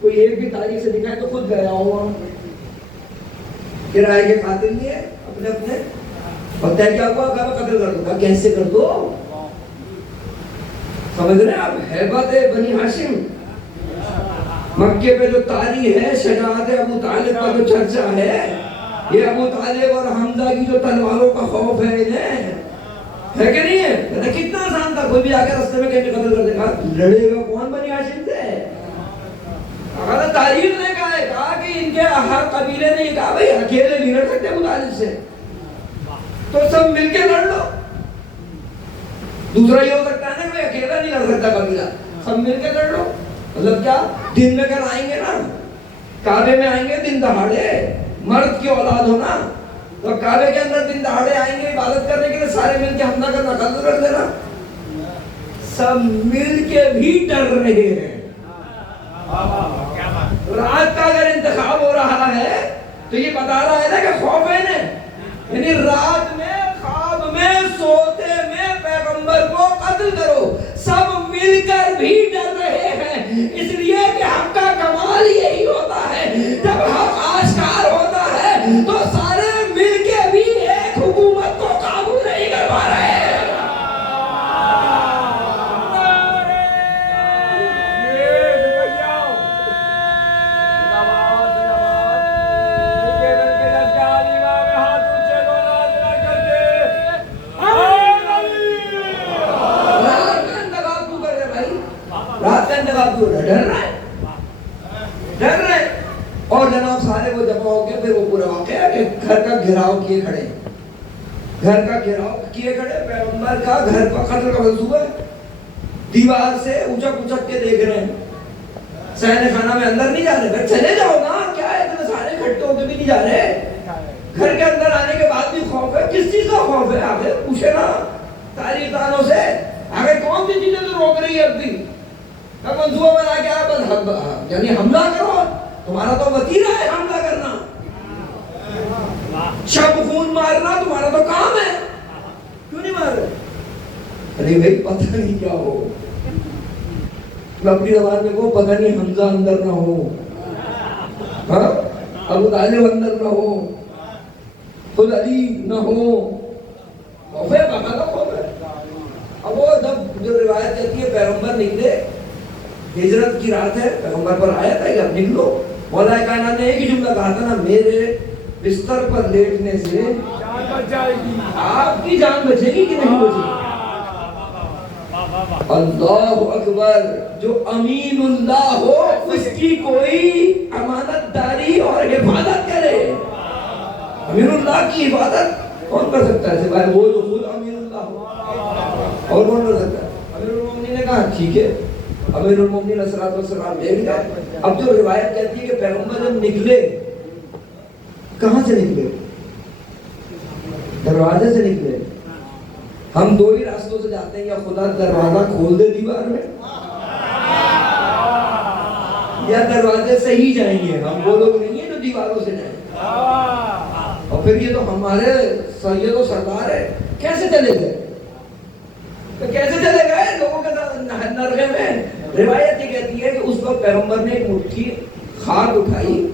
کوئی ایک بھی تاریخ سے دکھائے تو خود گیا ہوا کرائے کے خاطر لیے اپنے اپنے. اور طے کیا ہوا؟ کہا قتل کر دو. کہا کیسے کر دو؟ سمجھ رہے ہیں آپ ہیبت بنی ہاشم. مکے پہ جو تاریخ ہے، شجاعت ابو طالب کا جو چرچا ہے، یہ ابو طالب اور حمزہ کی جو تلواروں کا خوف ہے انہیں، ہے کہ نہیں ہے؟ کتنا آسان تھا، کوئی بھی آ کے راستے میں کہیں قتل کر دے. کہا لڑے گا کون بنی ہاشم سے؟ اگر تاریخ نے کہا کہ ان کے ہر قبیلے نے کہا بھائی اکیلے نہیں لڑ سکتے ابو طالب سے، تو سب مل کے لڑ لو. دوسرا یہ ہو سکتا ہے نا کہ اکیلا نہیں لڑ سکتا قبیلہ، سب مل کے لڑ لو. مطلب کیا؟ دن میں کر آئیں گے نا، کعبے میں آئیں گے دن دہاڑے، مرد کی اولاد ہونا تو کعبے کے اندر دن دہاڑے آئیں گے عبادت کرنے کے لیے، سارے مل کے حملہ کرنا، قتل کر دینا. سب مل کے بھی ڈر رہے ہیں. رات کا اگر انتخاب ہو رہا ہے تو یہ بتا رہا ہے نا کہ خوف ہے نا. یعنی رات میں خواب میں سوتے میں پیغمبر کو قتل کرو، سب مل کر بھی ڈر رہے ہیں. اس لیے کہ حق کا کمال یہی ہوتا ہے، جب حق آشکار ہوتا ہے تو سارے مل کے بھی ایک حکومت کو قابو نہیں کر پا رہے ہیں. گھر کا گھیراؤ کیے کھڑے، گھر کا گھیراؤ کیے کھڑے، پیغمبر کا گھر پر قتل کا منصوبہ ہے، دیوار سے اونچک اونچک کے دیکھ رہے ہیں، صحن خانہ میں اندر نہیں جا رہے، چلے جاؤ نا، کیا ہے اتنے سارے کھٹے ہو کے بھی نہیں جا رہے، گھر کے اندر آنے کے بعد بھی خوف ہے، کس چیز کا خوف ہے؟ آگے پوچھے نا تاریخ دانوں سے، آگے کون سی چیزیں تو روک رہی ہے اب بھی؟ منصوبہ بنا کے آپ یعنی حملہ کرو، تمہارا تو وتیرہ ہے حملہ کرنا، شب خون مارنا تمہارا تو کام ہے، کیوں نہیں مار رہے؟ ارے بھائی پتہ نہیں کیا ہو، میں اپنی زبان میں کہوں پتہ نہیں حمزہ اندر نہ ہو، ہاں ابو طالب اندر نہ ہو، خود علی نہ ہو، خوف ہے، باقاعدہ خوف ہے۔ اب وہ جب جو روایت کہتی ہے پیغمبر نکلے، ہجرت کی رات ہے، پیغمبر پر آیا تھا کہ اب نکلو، مولا کائنات نے ایک ہی جملہ کہا تھا نا، میرے بستر پر لیٹنے سے جان بچ جائے گی، آپ کی جان بچے گی کہ نہیں بچے گی؟ اللہ اکبر، جو امین اللہ ہو اس کی کوئی امانت داری اور حفاظت کرے، امین اللہ کی حفاظت کون کر سکتا ہے سوائے وہ جو خود امین اللہ ہو، اور کون کر سکتا ہے؟ امیر المومنین نے کہا ٹھیک ہے، امیر المومنین علیہ السلام لے گئے۔ اب جو روایت کہتی ہے کہ پیغمبر جب نکلے، کہاں سے نکلے؟ دروازے سے نکلے۔ ہم دو ہی راستوں سے جاتے ہیں، یا خدا دروازہ کھول دے دیوار میں، یا دروازے سے ہی جائیں گے، ہم وہ لوگ نہیں ہیں جو دیواروں سے جائیں، اور پھر یہ تو ہمارے سید و سردار ہے، کیسے چلے گئے؟ تو کیسے چلے گئے لوگوں کے ساتھ نرغے میں؟ روایت یہ کہتی ہے کہ اس وقت پیغمبر نے ایک مٹھی خاک اٹھائی،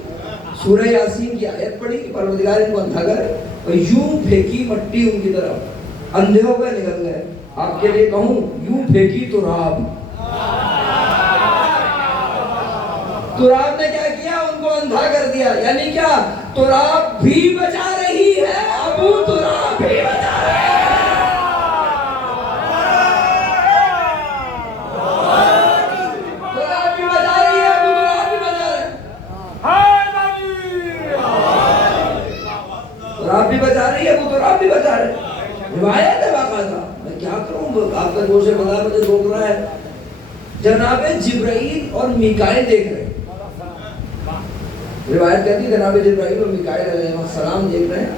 سورہ یاسین کی آیت پڑھی کہ پروردگار ان کو اندھا کر، اور یوں پھینکی مٹی ان کی طرف، اندھے ہو گئے، نکل گئے۔ آپ کے لیے کہوں یوں پھینکی تراب، تراب نے کیا کیا؟ ان کو اندھا کر دیا، یعنی کیا؟ تراب بھی بچا رہی ہے، ابو تراب بھی بچا رہے ہیں، تراب بھی بچا رہی ہے، ابو تراب بھی بچا رہے ہیں، تراب بھی بچا رہی ہے، ابو تراب بھی بچا رہے ہیں۔ روایت ہے باقاعدہ، میں کیا کروں، آپ کا جوش بلا مجھے روک رہا ہے۔ جناب جبرائیل اور میکائیل دیکھ رہے ہیں، روایت کہتی ہے جناب جبرائیل اور میکائیل علیہ السلام دیکھ رہے ہیں،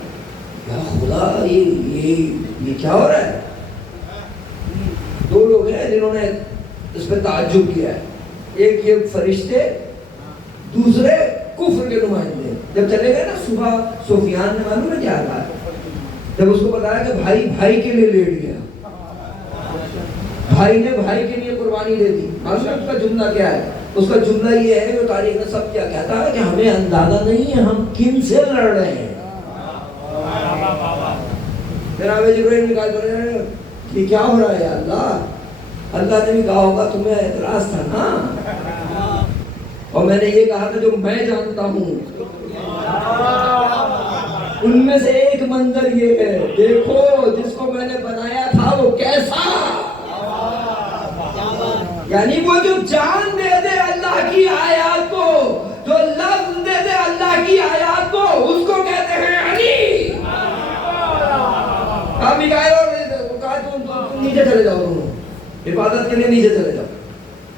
یا خدا یہ کیا ہو رہا ہے؟ دو لوگ ہیں جنہوں نے اس پہ تعجب کیا ہے، ایک یہ فرشتے، دوسرے کفر کے نمائندے۔ جب چلے گئے نا صبح، سفیان نے معلوم ہے کیا کہا؟ جب اس کو بتایا کہ بھائی بھائی کے لیے لیٹ گیا، بھائی نے بھائی کے لیے قربانی دے دی، معلوم ہے اس کا جملہ کیا ہے؟ اس کا جملہ یہ ہے جو تاریخ میں سب کیا کہتا ہے کہ ہمیں اندازہ نہیں ہے ہم کن سے لڑ رہے ہیں۔ جناب جبرائیل نے کہا کہ کیا ہو رہا ہے یا اللہ؟ اللہ نے بھی کہا ہوگا تمہیں اعتراض تھا نا، اور میں نے یہ کہا تھا جو میں جانتا ہوں، ان میں سے ایک منظر یہ ہے، دیکھو جس کو میں نے بنایا تھا وہ کیسا، یعنی وہ جو جان دے دے اللہ کی آیات کو، جو لفظ دے دے اللہ کی آیات کو، اس کو کہتے ہیں علی۔ اب میکائیل اور کہا تم نیچے چلے جاؤ، دونوں حفاظت کے لیے نیچے چلے جاؤ،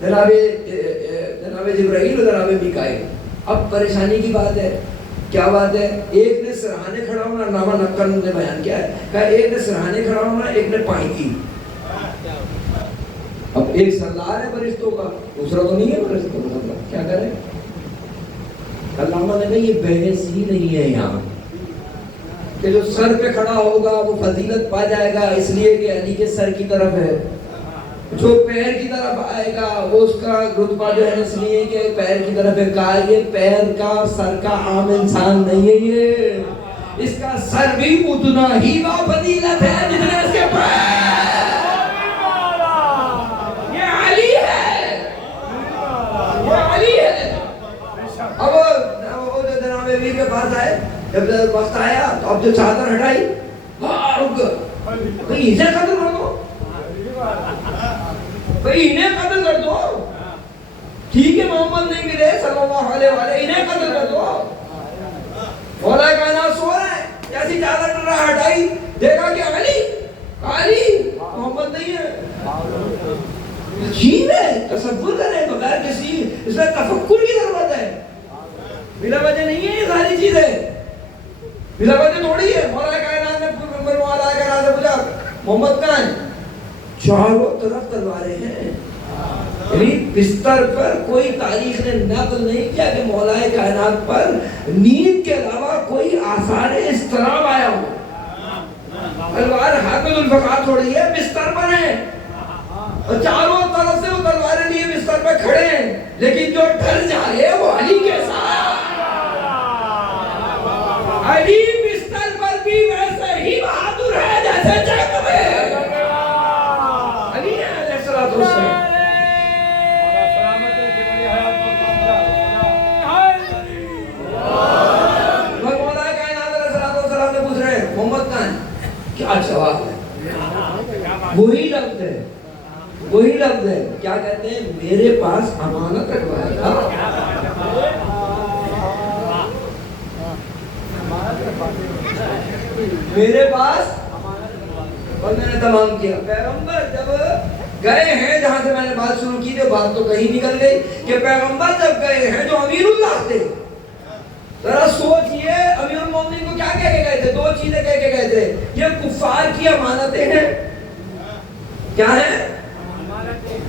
جناب جبرائیل اور جناب میکائیل۔ اب پریشانی کی بات ہے، کیا بات ہے؟ ایک نے سرہانے کھڑا ہونا، علامہ نقل نے بیان کیا ہے، کہا ایک نے سرہانے کھڑا ہونا، ایک نے پائکی۔ اب ایک سردار ہے فرشتوں کا، دوسرا تو نہیں ہے فرشتوں کا، کیا کریں؟ علامہ نے کہا یہ بحث ہی نہیں ہے یہاں کہ جو سر پہ کھڑا ہوگا وہ فضیلت پا جائے گا اس لیے کہ علی کے سر کی طرف ہے، جو پیر کی طرف آئے گا وہ اس کا رتبہ جو ہے اس لیے کہ پیر کی طرف ہے۔ کہا یہ پیر کا سر کا عام انسان نہیں ہے، یہ اس کا سر بھی اتنا ہی با فضیلت ہے جتنے اس کے پیر۔ یہ علی ہے، یہ علی ہے۔ اب وہ جو جناب امیر کے پاس آئے، جب وقت آیا تو اب جو چادر ہٹائی، رک گئے، بھئی اسے قتل کر دو، بھئی انہیں قتل کر دو، ٹھیک ہے محمد نہیں ملے صلی اللہ علیہ وآلہ، انہیں قتل کر دو۔ مولا کائنات سو رہے رہا ہٹائی, دیکھا کہ علی محمد نہیں ہے. عجیب ہے, تصور کریں بغیر کسی, اس میں تفکر کی ضرورت ہے. بلا وجہ نہیں ہے یہ ساری چیزیں, بلا وجہ تھوڑی ہے. مولا کائنات نے پوچھا محمد کہاں ہے؟ چاروں طرف تلواریں ہیں. یعنی بستر پر کوئی تاریخ نے نقل نہیں کیا کہ مولا کائنات پر نیند کے علاوہ کوئی آثار اضطراب آیا ہو. تلوار ہاتھ میں ذوالفقار تھوڑی ہے, بستر پر ہیں اور چاروں طرف سے وہ تلواریں لیے بستر پہ کھڑے ہیں, لیکن جو ڈر جائے وہ علی کے ساتھ. علی بستر پر بھی ویسے ہی بہادر ہے جیسے جنگ میں علی علیہ الصلوۃ والسلام. مولا کائنات علیہ الصلوۃ والسلام نے پوچھ رہے ہیں محمد کہاں ہے؟ کیا جواب ہے؟ وہی لفظ ہے, وہی لفظ ہے. کیا کہتے ہیں؟ میرے پاس امانت رکھوائے گا. میرے پاس, اور میں نے تمام کیا. پیغمبر جب گئے ہیں, جہاں سے میں نے بات شروع کی تھی بات تو کہیں نکل گئی, کہ پیغمبر جب گئے ہیں جو امیر اللہ تھے, ذرا سوچئے امیر المومنین کو کیا کہہ کے گئے تھے؟ دو چیزیں کہہ کے گئے تھے, یہ کفار کی امانتیں ہیں. کیا ہیں؟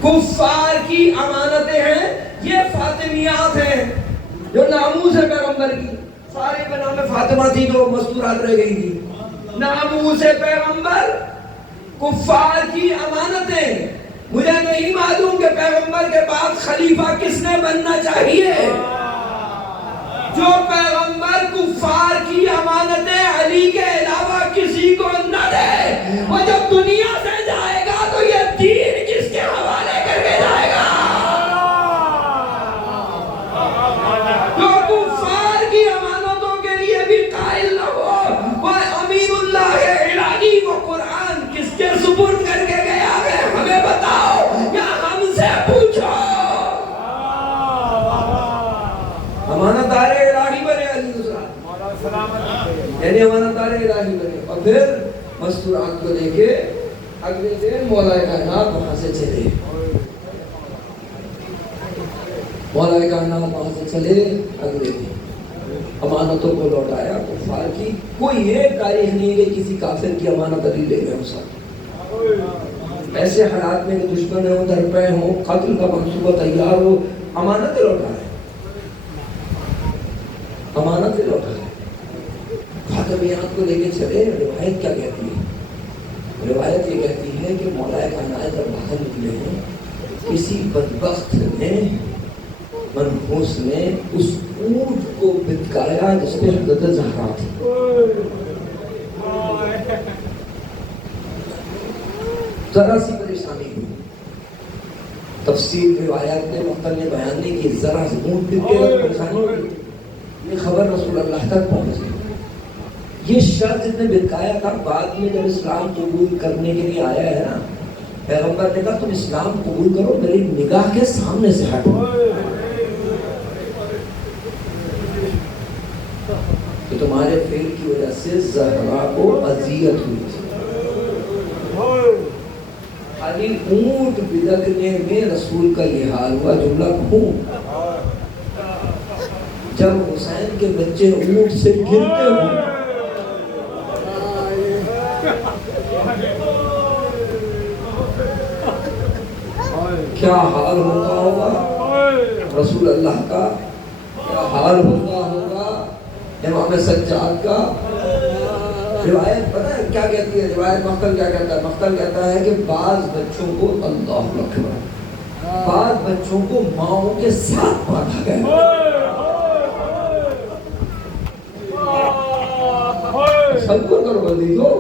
کفار کی امانتیں ہیں. یہ فاطمیات ہیں جو ناموس ہے پیغمبر کی. سارے کے نام میں فاطمہ تھی جو مستورات رہ گئی تھی. ناموس پیغمبر, کفار کی امانتیں. مجھے نہیں معلوم کہ پیغمبر کے بعد خلیفہ کس نے بننا چاہیے. جو پیغمبر کفار کی امانتیں علی کے علاوہ کسی کو نہ دے, وہ جب دنیا سے جائے گا تو یہ دین کس کے حوالے کر کے جائے گا؟ جو کفار کی امانتوں کے لیے بھی قائل نہ ہو, وہ امین اللہ الہی وہ قرآن کس کے سپرد کر کے گیا ہے؟ ہمیں بتاؤ یا ہم سے پوچھو. امانت دار الہی بنے علی دوسرا, یعنی امانت دار الہی بنے. اور پھر مستورات کو لے کے اگلے دن مولا کائنات وہاں سے چلے. مولا کائنات وہاں سے چلے اگلے دن, امانتوں کو لوٹایا کفار کی. کوئی ایک تاریخ نہیں کہ کسی کافر کی امانت علی لے گئے اس وقت. ایسے حالات میں کہ دشمن ہوں, درپے ہوں, قتل کا منصوبہ تیار ہو, امانت لوٹا ہے, امانت لوٹا ہے. خاتمیات کو لے کے چلے. روایت کیا کہتی ہے؟ روایت یہ کہتی ہے کہ مولا کائنات جب باہر نکلے ہیں, کسی بدبخت نے, منحوس نے اس اونٹ کو بتکایا جس پہ حضرت زہرا تھی. ذرا سی پریشانی ہوئی. تفسیر روایات نے مختلف نے بیان نہیں کی. ذرا سی اونٹ بت کے پریشانی ہوئی. یہ خبر رسول اللہ تک پہنچ گئی. یہ شخص جس نے بتکایا تھا, بعد میں جب اسلام قبول کرنے کے لیے آیا ہے نا, پیغمبر نے کہا تم اسلام قبول کرو, میری نگاہ کے سامنے سے ہٹو. کہ تمہارے فعل کی وجہ سے زہرا کو اذیت ہوئی تھی. خالی اونٹ بدکنے میں رسول کا یہ حال ہوا. جملہ کھوں, جب حسین کے بچے اونٹ سے گرتے ہوں, کیا حال ہوتا ہوگا رسول اللہ کا, کیا حال ہوتا ہوگا امام سجاد کا. روایت پتہ ہے کیا کہتی ہے؟ روایت مختل کیا کہتا ہے؟ مختل کہتا ہے کہ بعض بچوں کو اللہ اکبر, بعض بچوں کو ماؤں کے ساتھ باندھا گیا. سب کو کرو بندی دو.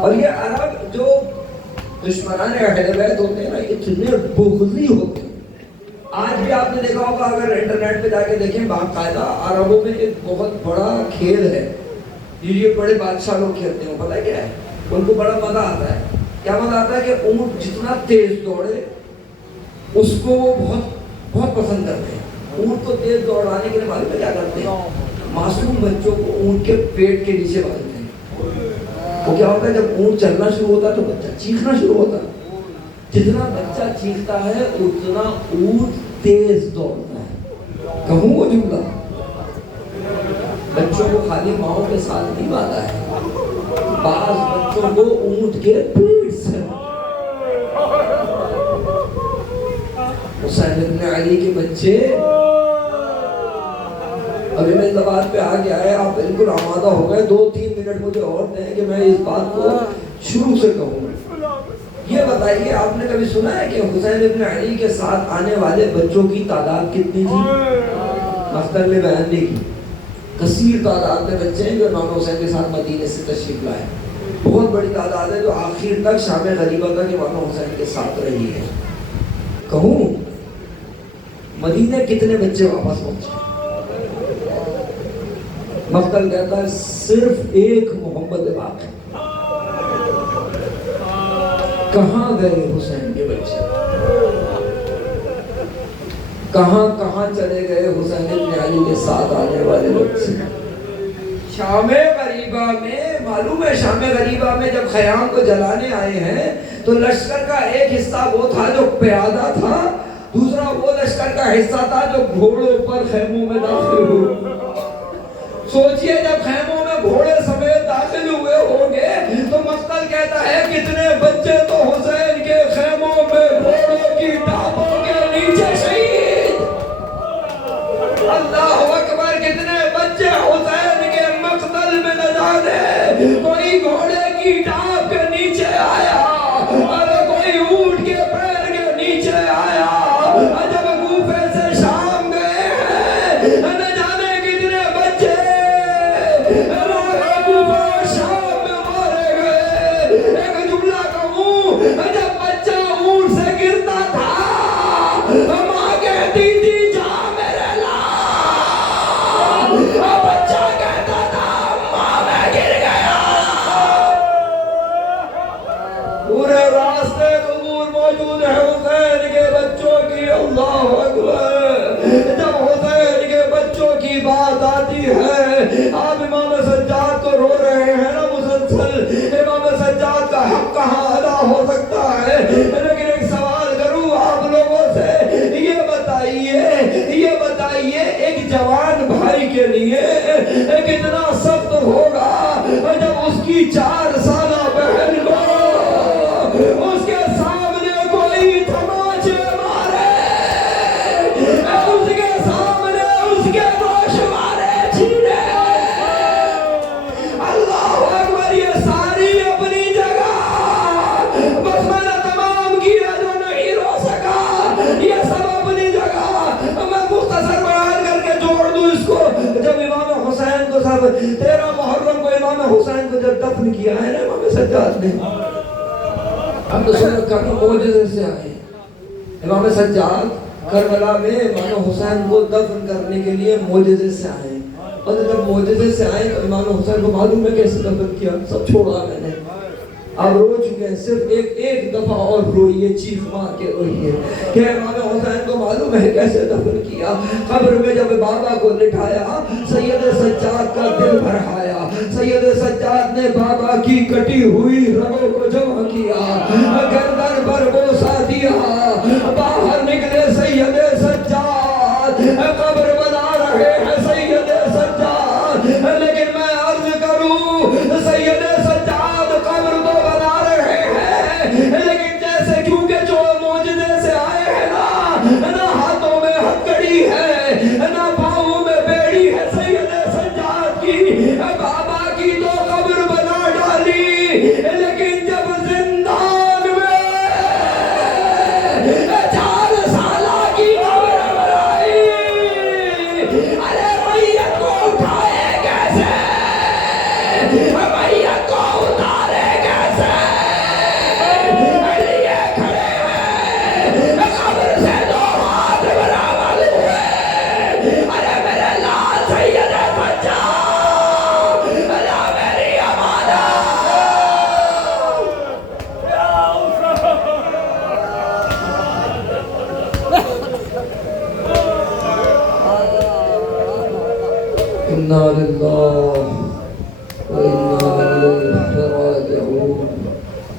اور یہ عرب جو دشمنان اہل بیت ہوتے ہیں نا, یہ اتنے بغضی ہوتے ہیں. آج بھی آپ نے دیکھا ہوگا, اگر انٹرنیٹ پہ جا کے دیکھیں, باقاعدہ عربوں میں ایک بہت بڑا کھیل ہے, یہ بڑے بادشاہ لوگ کھیلتے ہیں. پتہ کیا ہے ان کو؟ بڑا مزہ آتا ہے. کیا مزہ آتا ہے؟ کہ اونٹ جتنا تیز دوڑے اس کو وہ بہت بہت پسند کرتے ہیں. اونٹ کو تیز دوڑانے کے لیے معلوم ہے کیا کرتے ہیں؟ معصوم بچوں کو اونٹ کے پیٹ کے نیچے باندھتے ہیں. وہ کیا ہوتا ہے جب اونٹ چلنا شروع ہوتا ہے تو بچہ چیخنا شروع ہوتا ہے. جتنا بچہ چیختا ہے اتنا اونٹ تیز دوڑتا ہے. کہوں وہ جملہ بچوں کو خالی ماؤں کے ساتھ نہیں باندھا ہے, بعض بچوں کو اونٹ کے پیٹ سے. حسین ابن علی کے بچے ابھی میں اس بات پہ آ گیا ہے, آپ بالکل آمادہ ہو گئے. 2-3 منٹ مجھے اور دیں کہ میں اس بات کو شروع سے کہوں. یہ بتائیے آپ نے کبھی سنا ہے کہ حسین ابن علی کے ساتھ آنے والے بچوں کی تعداد کتنی تھی؟ مختر میں بیان نہیں کی. کثیر تعداد میں بچے ہیں جو امام حسین کے ساتھ مدینے سے تشریف لائے. بہت بڑی تعداد ہے جو آخر تک شام غریبہ تک امام حسین کے ساتھ رہی ہے. کہوں مدینے کتنے بچے واپس پہنچے؟ مختل کہتا ہے صرف ایک محمد باقی. کہاں گئے حسین کے بچے؟ کہاں کہاں چلے گئے حسین ابن علی کے ساتھ آنے والے بچے؟ شام غریبہ میں معلوم ہے, شام غریبہ میں جب خیام کو جلانے آئے ہیں تو لشکر کا ایک حصہ وہ تھا جو پیادہ تھا, دوسرا وہ لشکر کا حصہ تھا جو گھوڑوں پر خیموں میں داخل ہوئے. سوچئے جب خیموں میں گھوڑے سمیت داخل ہوئے ہوں گے تو مقتل کہتا ہے کتنے بچے تو حسین کے خیموں میں گھوڑوں کی ٹاپوں کے نیچے شہید. اللہ اکبر, کتنے بچے حسین کے مقتل میں نہ جانے. کوئی گھوڑے کی ٹاپ کے نیچے آیا اور کوئی اونٹ کے پیر کے نیچے آیا. جب کوفے سے شام گئے ہیں نہ جانے کتنے بچے شام میں مارے گئے. ایک جملہ کہوں, جب بچہ اونٹ سے گرتا تھا ماں کہتی تھی جا میرے لال, بچہ کہتا تھا ماں میں گر گیا. پورے راستے قبور موجود ہے حسین کے بچوں کی. اللہ اکبر, جب حسین کے بچوں کی بات آتی ہے, آپ امام سجاد کو رو رہے ہیں نا مسلسل, امام سجاد کا حق کہاں ادا ہو سکتا ہے. لیکن ایک سوال کروں آپ لوگوں سے, یہ بتائیے ایک جوان بھائی کے لیے کتنا سخت ہوگا جب اس کی 4 سالہ بہن کو اس کے سامنے کوئی تماچے مارے, اس کے سامنے اس کے گوشوارے چھینے. اللہ اکبر, یہ ساری اپنی جگہ, بس میں نے تمام کیا جو نہیں رو سکا, یہ سب اپنی جگہ. میں مختصر بیان کر کے جوڑ دوں اس کو. جب امام حسین کو 13 محرم کو امام حسین کو جب دفن کیا ہے نا امام سجاد نے, ہم تو سن رکھا کہ معجزے سے آئے. امام سجاد کربلا میں امام حسین کو دفن کرنے کے لیے معجزے سے آئے, اور جب معجزے سے آئے تو امام حسین کو معلوم ہے کیسے دفن کیا. سب چھوڑا میں نے, آپ رو چکے ہیں, صرف ایک دفعہ اور روئیے, چیخ مار کے روئیے کہ امام حسین کو معلوم ہے کیسے دفن کیا. قبر میں جب بابا کو لٹھایا, سید سجاد کا دل بھرایا. سید سجاد نے بابا کی کٹی ہوئی رگوں کو جمع کیا, گردن پر بوسہ دیا, باہر نکلے سید سجاد, قبر بنا رہے ہیں سید سجاد. لیکن میں عرض کروں, سید سجاد قبر تو بنا رہے ہیں, لیکن جیسے کیونکہ جو معجزے سے آئے ہیں نہ ہاتھوں میں ہتھکڑی ہے, نہ پاؤں میں بیڑی ہے سید سجاد کی. بابا کی تو قبر بنا ڈالی, لیکن جب زندان میں 4 سالہ کی قبر بنائی, ارے میت کو اٹھائے کیسے, میت کو اتارے کیسے, لیے کھڑے ہیں قبر سے 2 ہاتھ برابر ہوئے. ارے میرے لال سید سجاد, میری امانت. انا للہ و انا الیہ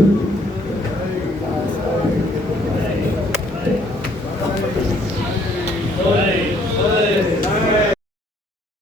Sorry.